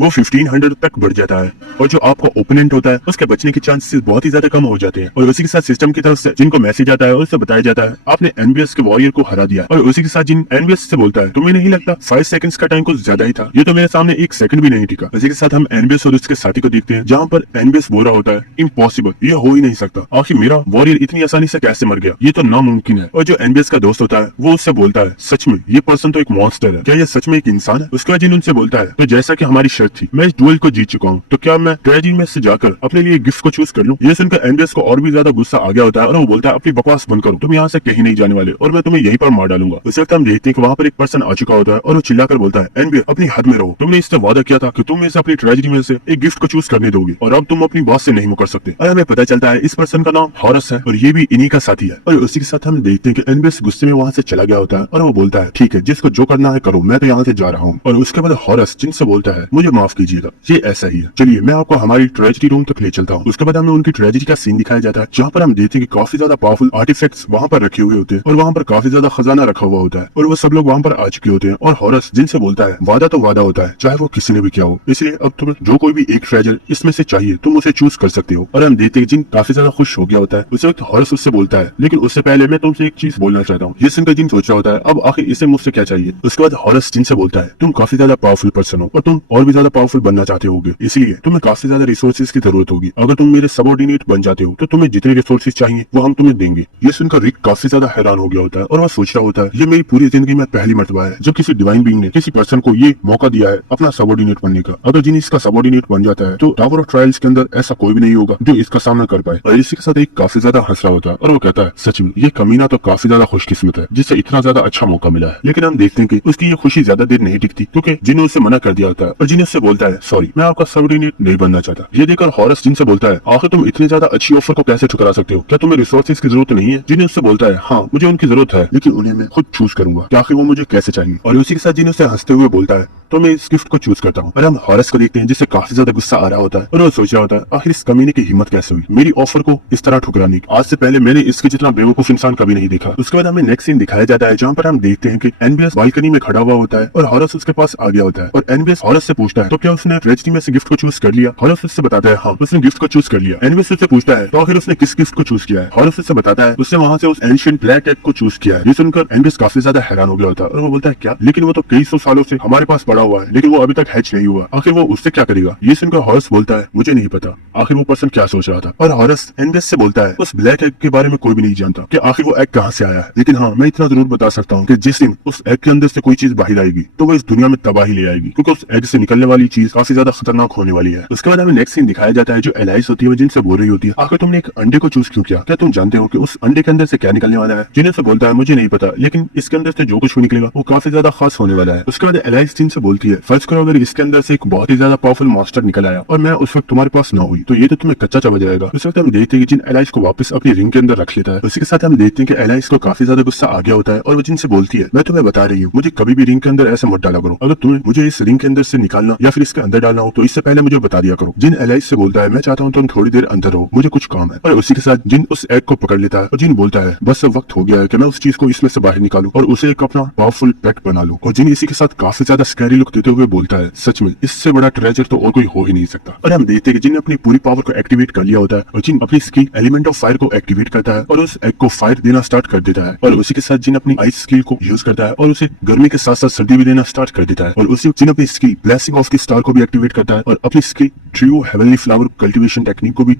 वो 1500 तक बढ़ जाता है और जो आपका ओपोनेंट होता है उसके बचने के चांसेस बहुत ही ज्यादा कम हो जाते हैं। और उसी के साथ सिस्टम की तरफ से जिनको मैसेज आता है उससे बताया जाता है आपने एनबीएस के वॉरियर को हरा दिया। और उसी के साथ जिन एनबीएस से बोलता है तुम्हें नहीं लगता 5 सेकंड्स का टाइम कुछ ज्यादा ही था, ये तो मेरे सामने 1 सेकंड भी नहीं टिका। उसी के साथ हम एनबीएस और उसके साथी को देखते हैं जहाँ पर एनबीएस बोल रहा होता है इम्पॉसिबल, ये हो ही नहीं सकता, आखिर मेरा वॉरियर इतनी आसानी से कैसे मर गया, ये तो नामुमकिन है। और जो एनबीएस का दोस्त होता है वो उससे बोलता है सच में ये पर्सन तो एक मॉन्स्टर है, क्या ये सच में एक इंसान है। उसके बाद जिन उनसे बोलता है तो जैसा कि हमारी शर्त थी मैं इस डुएल को जीत चुका हूँ तो क्या मैं ट्रेजेडी में से जाकर अपने लिए गिफ्ट को चूज कर लूं। ये सुनकर एनबीएस को और भी ज्यादा गुस्सा आ गया होता है और वो बोलता है अपनी बकवास बंद करो, तुम यहाँ से कहीं नहीं जाने वाले और मैं तुम्हें यहीं पर मार डालूंगा। उस वक्त हम देखते हैं कि वहाँ पर एक पर्सन आ चुका होता है और वो चिल्लाकर बोलता है एनबीएस अपनी हद में रहो, तुमने इससे वादा किया था कि तुम इसे अपनी ट्रेजेडी में से एक गिफ्ट को चूज करने दोगे और अब तुम अपनी बात से नहीं मुकर सकते। और हमें पता चलता है इस पर्सन का नाम हॉरस है और ये भी इन्हीं का साथी है। और उसी के साथ हम देखते हैं कि एनबीएस गुस्से में वहाँ से चला गया होता है और वो बोलता है ठीक है जिसको जो करना है करो, मैं तो यहाँ से जा रहा हूँ। और उसके बाद हॉरस जिनसे बोलता है मुझे माफ कीजिएगा ये ऐसा ही है, चलिए मैं आपको हमारी ट्रेजेडी रूम तक ले चलता हूँ। उसके बाद हमें उनकी ट्रेजेडी का सीन दिखाया जाता है जहाँ पर हम देखते हैं कि काफी ज्यादा पावरफुल आर्टिफैक्ट्स वहाँ पर रखे हुए होते हैं और वहाँ पर काफी ज्यादा खजाना रखा हुआ होता है और वो सब लोग वहाँ पर आ चुके होते हैं। और हॉरस जिनसे बोलता है वादा तो वादा होता है चाहे वो किसी ने भी किया हो, इसलिए अब तुम्हें जो कोई भी एक ट्रेजर इसमें से चाहिए तुम उसे चूज कर सकते हो। और हम देखते हैं जिन काफी ज्यादा खुश हो गया होता है। उस वक्त हॉरस उससे बोलता है लेकिन उससे पहले मैं तुमसे एक चीज बोलना चाहता हूँ। ये सुनकर जिन सोच रहा होता है अब आखिर इसे मुझसे क्या चाहिए। उसके बाद हॉरस जिनसे बोलता है तुम काफी ज्यादा पावरफुल पर्सन हो और तुम और भी ज्यादा पावरफुल बनना चाहते होगे, इसलिए तुम्हें काफी ज्यादा रिसोर्सेज की जरूरत होगी। अगर तुम मेरे सबऑर्डिनेट बन जाते हो तो तुम्हें जितने रिसोर्सेज चाहिए वो हम तुम्हें देंगे। ये सुनकर रिक काफी ज्यादा हैरान हो गया होता है और वह सोच रहा होता है ये मेरी पूरी जिंदगी में पहली मर्तबा है जब किसी डिवाइन बीइंग ने किसी पर्सन को ये मौका दिया है अपना सबऑर्डिनेट बनने का। अगर जिन इसका सबऑर्डिनेट बन जाता है तो टावर ऑफ ट्रायल्स के अंदर ऐसा कोई भी नहीं होगा जो इसका सामना कर पाए। और इसी के साथ एक काफी ज्यादा हंस रहा होता है और वो कहता है सच में ये कमीना तो काफी ज्यादा खुशकिस्मत है जिससे इतना ज्यादा अच्छा मौका मिला है। लेकिन हम देखते हैं कि उसकी ये खुशी ज्यादा देर नहीं टिकती क्योंकि जिन उसे मना कर दिया होता है और जिन उससे बोलता है सॉरी मैं आपका सबऑर्डिनेट नहीं बनना चाहता। ये देखकर हॉरस जिनसे बोलता है आखिर तुम इतनी ज्यादा अच्छी ऑफर को कैसे ठुकरा सकते हो, क्या तुम्हें रिसोर्सेज की जरूरत नहीं है। जिन्हें उससे बोलता है हाँ मुझे उनकी जरूरत है लेकिन उन्हें मैं खुद चूज करूंगा कि आखिर वो मुझे कैसे चाहिए। और उसी के साथ जिन्हें उससे हंसते हुए बोलता है तो मैं इस गिफ्ट को चूज करता हूँ। और हम हॉरस को देखते हैं जिससे काफी ज्यादा गुस्सा आ रहा होता है और वो सोच रहा होता है आखिर इस कमीने की हिम्मत कैसे हुई मेरी ऑफर को इस तरह ठुकराने की, आज से पहले मैंने इसके जितना बेवकूफ इंसान कभी नहीं देखा। उसके बाद हमें नेक्स्ट सीन दिखाया जाता है जहाँ पर हम देखते हैं कि एनबीएस बालकनी में खड़ा हुआ होता है और हॉरस उसके पास आ गया होता है और एनबीएस हॉरस से पूछता है तो क्या उसने ट्रेजेडी में से गिफ्ट को चूज कर लिया। हॉरस उससे बताता है हाँ उसने गिफ्ट को चूज कर लिया। एनबीएस उससे पूछता है तो आखिर उसने किस गिफ्ट को चूज किया है। हॉरस उससे बताता है उसने वहाँ से उस एंशिएंट ब्लैक एग को चूज किया है। ये सुनकर एनबीएस काफी ज्यादा हैरान हो गया होता है और वो बोलता है क्या, लेकिन वो तो कई सौ सालों से हमारे पास पड़ा हुआ है लेकिन वो अभी तक हैच नहीं हुआ, आखिर वो उससे क्या करेगा। ये सुनकर हॉरस बोलता है मुझे नहीं पता आखिर वो पर्सन क्या सोच रहा था। और हॉरस एनबीएस से बोलता है उस ब्लैक एग के बारे में कोई भी नहीं जानता कि आखिर वो एग कहाँ से आया है, लेकिन हाँ मैं इतना जरूर बता सकता हूँ कि जिस दिन उस एग के अंदर से कोई चीज बाहर आएगी तो वो इस दुनिया में तबाही ले आएगी क्योंकि उस एग से निकलने वाली चीज काफी ज्यादा खतरनाक होने वाली है। उसके बाद हमें नेक्स्ट सीन दिखाया जाता है जो एलाइस होती है जिनसे बोल रही होती है आखिर तुमने एक अंडे को चूज क्यों किया, क्या तुम जानते हो कि उस अंडे के अंदर से क्या निकलने वाला है। जिन्हें से बोलता है मुझे नहीं पता लेकिन इसके अंदर से जो कुछ भी निकलेगा वो काफी ज्यादा खास होने वाला है। उसके बाद एलाइस जिनसे बोलती है फर्ज करो अगर इसके अंदर से एक बहुत ही ज्यादा पावरफुल मॉन्स्टर निकल आया और मैं उस वक्त तुम्हारे पास ना हुई तो ये तो तुम्हें कच्चा चबा जाएगा। उस वक्त हम देखते हैं कि जिन एलाइस को वापस अपनी रिंग के अंदर रख लेता है। उसी के साथ हम देखते हैं कि एलाइस को काफी ज्यादा गुस्सा आ गया होता है और वो जिनसे बोलती है मैं तुम्हें बता रही हूँ मुझे कभी भी रिंग के अंदर ऐसे मत डाला करो, अगर तुम्हें मुझे इस रिंग के अंदर से निकालना या फिर इसके अंदर डालना हो तो इससे पहले मुझे बता दिया करो। जिन एलाइस से बोलता है मैं चाहता हूँ तुम थोड़ी देर अंदर हो, मुझे कुछ काम है। और उसी के साथ जिन उस एग को पकड़ लेता है और जिन बोलता है बस अब वक्त हो गया है कि मैं उस चीज को इसमें से बाहर निकालूं और उसे एक अपना पावरफुल पेट बना लूं। और जिन इसी के साथ काफी ज्यादा स्कैरी लुक देते हुए बोलता है सच में इससे बड़ा ट्रेजर तो और कोई हो ही नहीं सकता। और हम देखते हैं कि जिन अपनी पूरी पावर को एक्टिवेट कर लिया होता है और जिन अपनी स्किल एलिमेंट ऑफ फायर को एक्टिवेट करता है और उस एग को फायर देना स्टार्ट कर देता है। और उसी के साथ जिन अपनी आइस स्किल को यूज करता है और उसे गर्मी के साथ साथ सर्दी भी देना स्टार्ट कर देता है। और उसी जिन अपनी skill blessing of the star को भी एक्टिवेट करता है और अपनी skill true heavenly flower cultivation technique को भी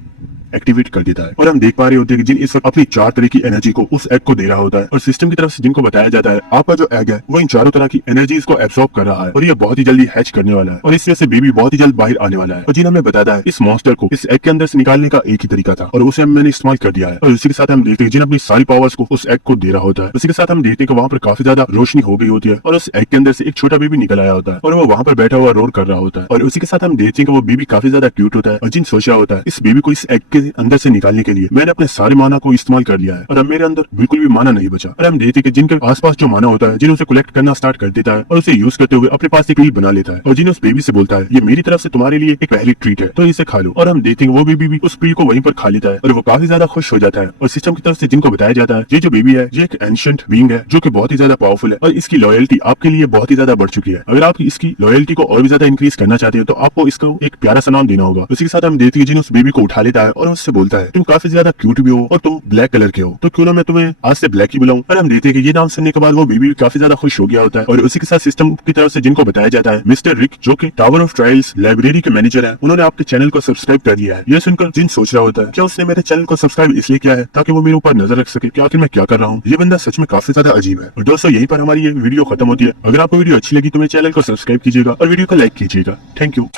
एक्टिवेट कर देता है। और हम देख पा रहे होते हैं कि जिन इस वक्त अपनी 4 तरह की एनर्जी को उस एग को दे रहा होता है और सिस्टम की तरफ से जिनको बताया जाता है आपका जो एग है वो इन चारों तरह की एनर्जीज को एब्सॉर्ब कर रहा है और ये बहुत ही जल्दी हैच करने वाला है और इस वजह से बेबी बहुत ही जल्द बाहर आने वाला है। और जिन हमें बताता है इस मॉन्स्टर को इस एग के अंदर से निकालने का एक ही तरीका था और उसे मैंने इस्तेमाल कर दिया है। और उसी के साथ हम देखते हैं जिन अपनी सारी पावर्स को उस एग को दे रहा होता है। उसी के साथ हम देखते हैं कि वहाँ पर काफी ज्यादा रोशनी हो गई होती है और उस एग के अंदर से एक छोटा बेबी निकल आया होता है और वो वहाँ पर बैठा हुआ रोर कर रहा होता है। और उसी के साथ हम देखते हैं कि वो बेबी काफी ज्यादा क्यूट होता है और जिन सोच रहा होता है इस बेबी को इस एग के के अंदर से निकालने के लिए मैंने अपने सारे माना को इस्तेमाल कर लिया है और अब मेरे अंदर बिल्कुल भी माना नहीं बचा। और हम देखते कि जिनके आसपास जो माना होता है, जिन्हें उसे कलेक्ट करना स्टार्ट कर देता है और उसे यूज करते हुए अपने पास एक रील बना लेता है और जिन्हें उस बेबी से बोलता है ये मेरी तरफ से तुम्हारे लिए एक पहली ट्रीट है तो इसे खा लो। और हम देखते हैं वो बेबी भी उस प्री को वहीं पर खा लेता है और वो काफी ज्यादा खुश हो जाता है। और सिस्टम की तरफ से जिनको बताया जाता है ये जो बेबी है ये एक एंशिएंट बीइंग है जो कि बहुत ही ज्यादा पावरफुल है और इसकी लॉयल्टी आपके लिए बहुत ही ज्यादा बढ़ चुकी है। अगर आप इसकी लॉयल्टी को और भी ज्यादा इंक्रीज करना चाहते हैं तो आपको इसको एक प्यारा सा नाम देना होगा। उसी के साथ हम देखते हैं जिन्हें उस बेबी को उठा लेता है और उससे बोलता है तुम काफी ज्यादा क्यूट भी हो और तुम ब्लैक कलर के हो तो क्यों ना मैं तुम्हें आज से ब्लैक ही बुलाऊं। और हम देखते हैं कि ये नाम सुनने के बाद वो बेबी काफी ज्यादा खुश हो गया होता है। और उसी के साथ सिस्टम की तरफ से जिनको बताया जाता है मिस्टर रिक जो कि टावर ऑफ ट्रायल्स लाइब्रेरी के मैनेजर है, उन्होंने आपके चैनल को सब्सक्राइब कर दिया है। यह सुनकर जिन सोच रहा होता है क्या उसने मेरे चैनल को सब्सक्राइब इसलिए किया है ताकि वो मेरे ऊपर नजर रख सके कि आखिर मैं क्या कर रहा हूँ। ये बंदा सच में काफी ज्यादा अजीब है। और दोस्तों यहीं पर हमारी ये वीडियो खत्म होती है। अगर आपको वीडियो अच्छी लगी तो मेरे चैनल को सब्सक्राइब कीजिएगा और वीडियो को लाइक कीजिएगा। Thank you.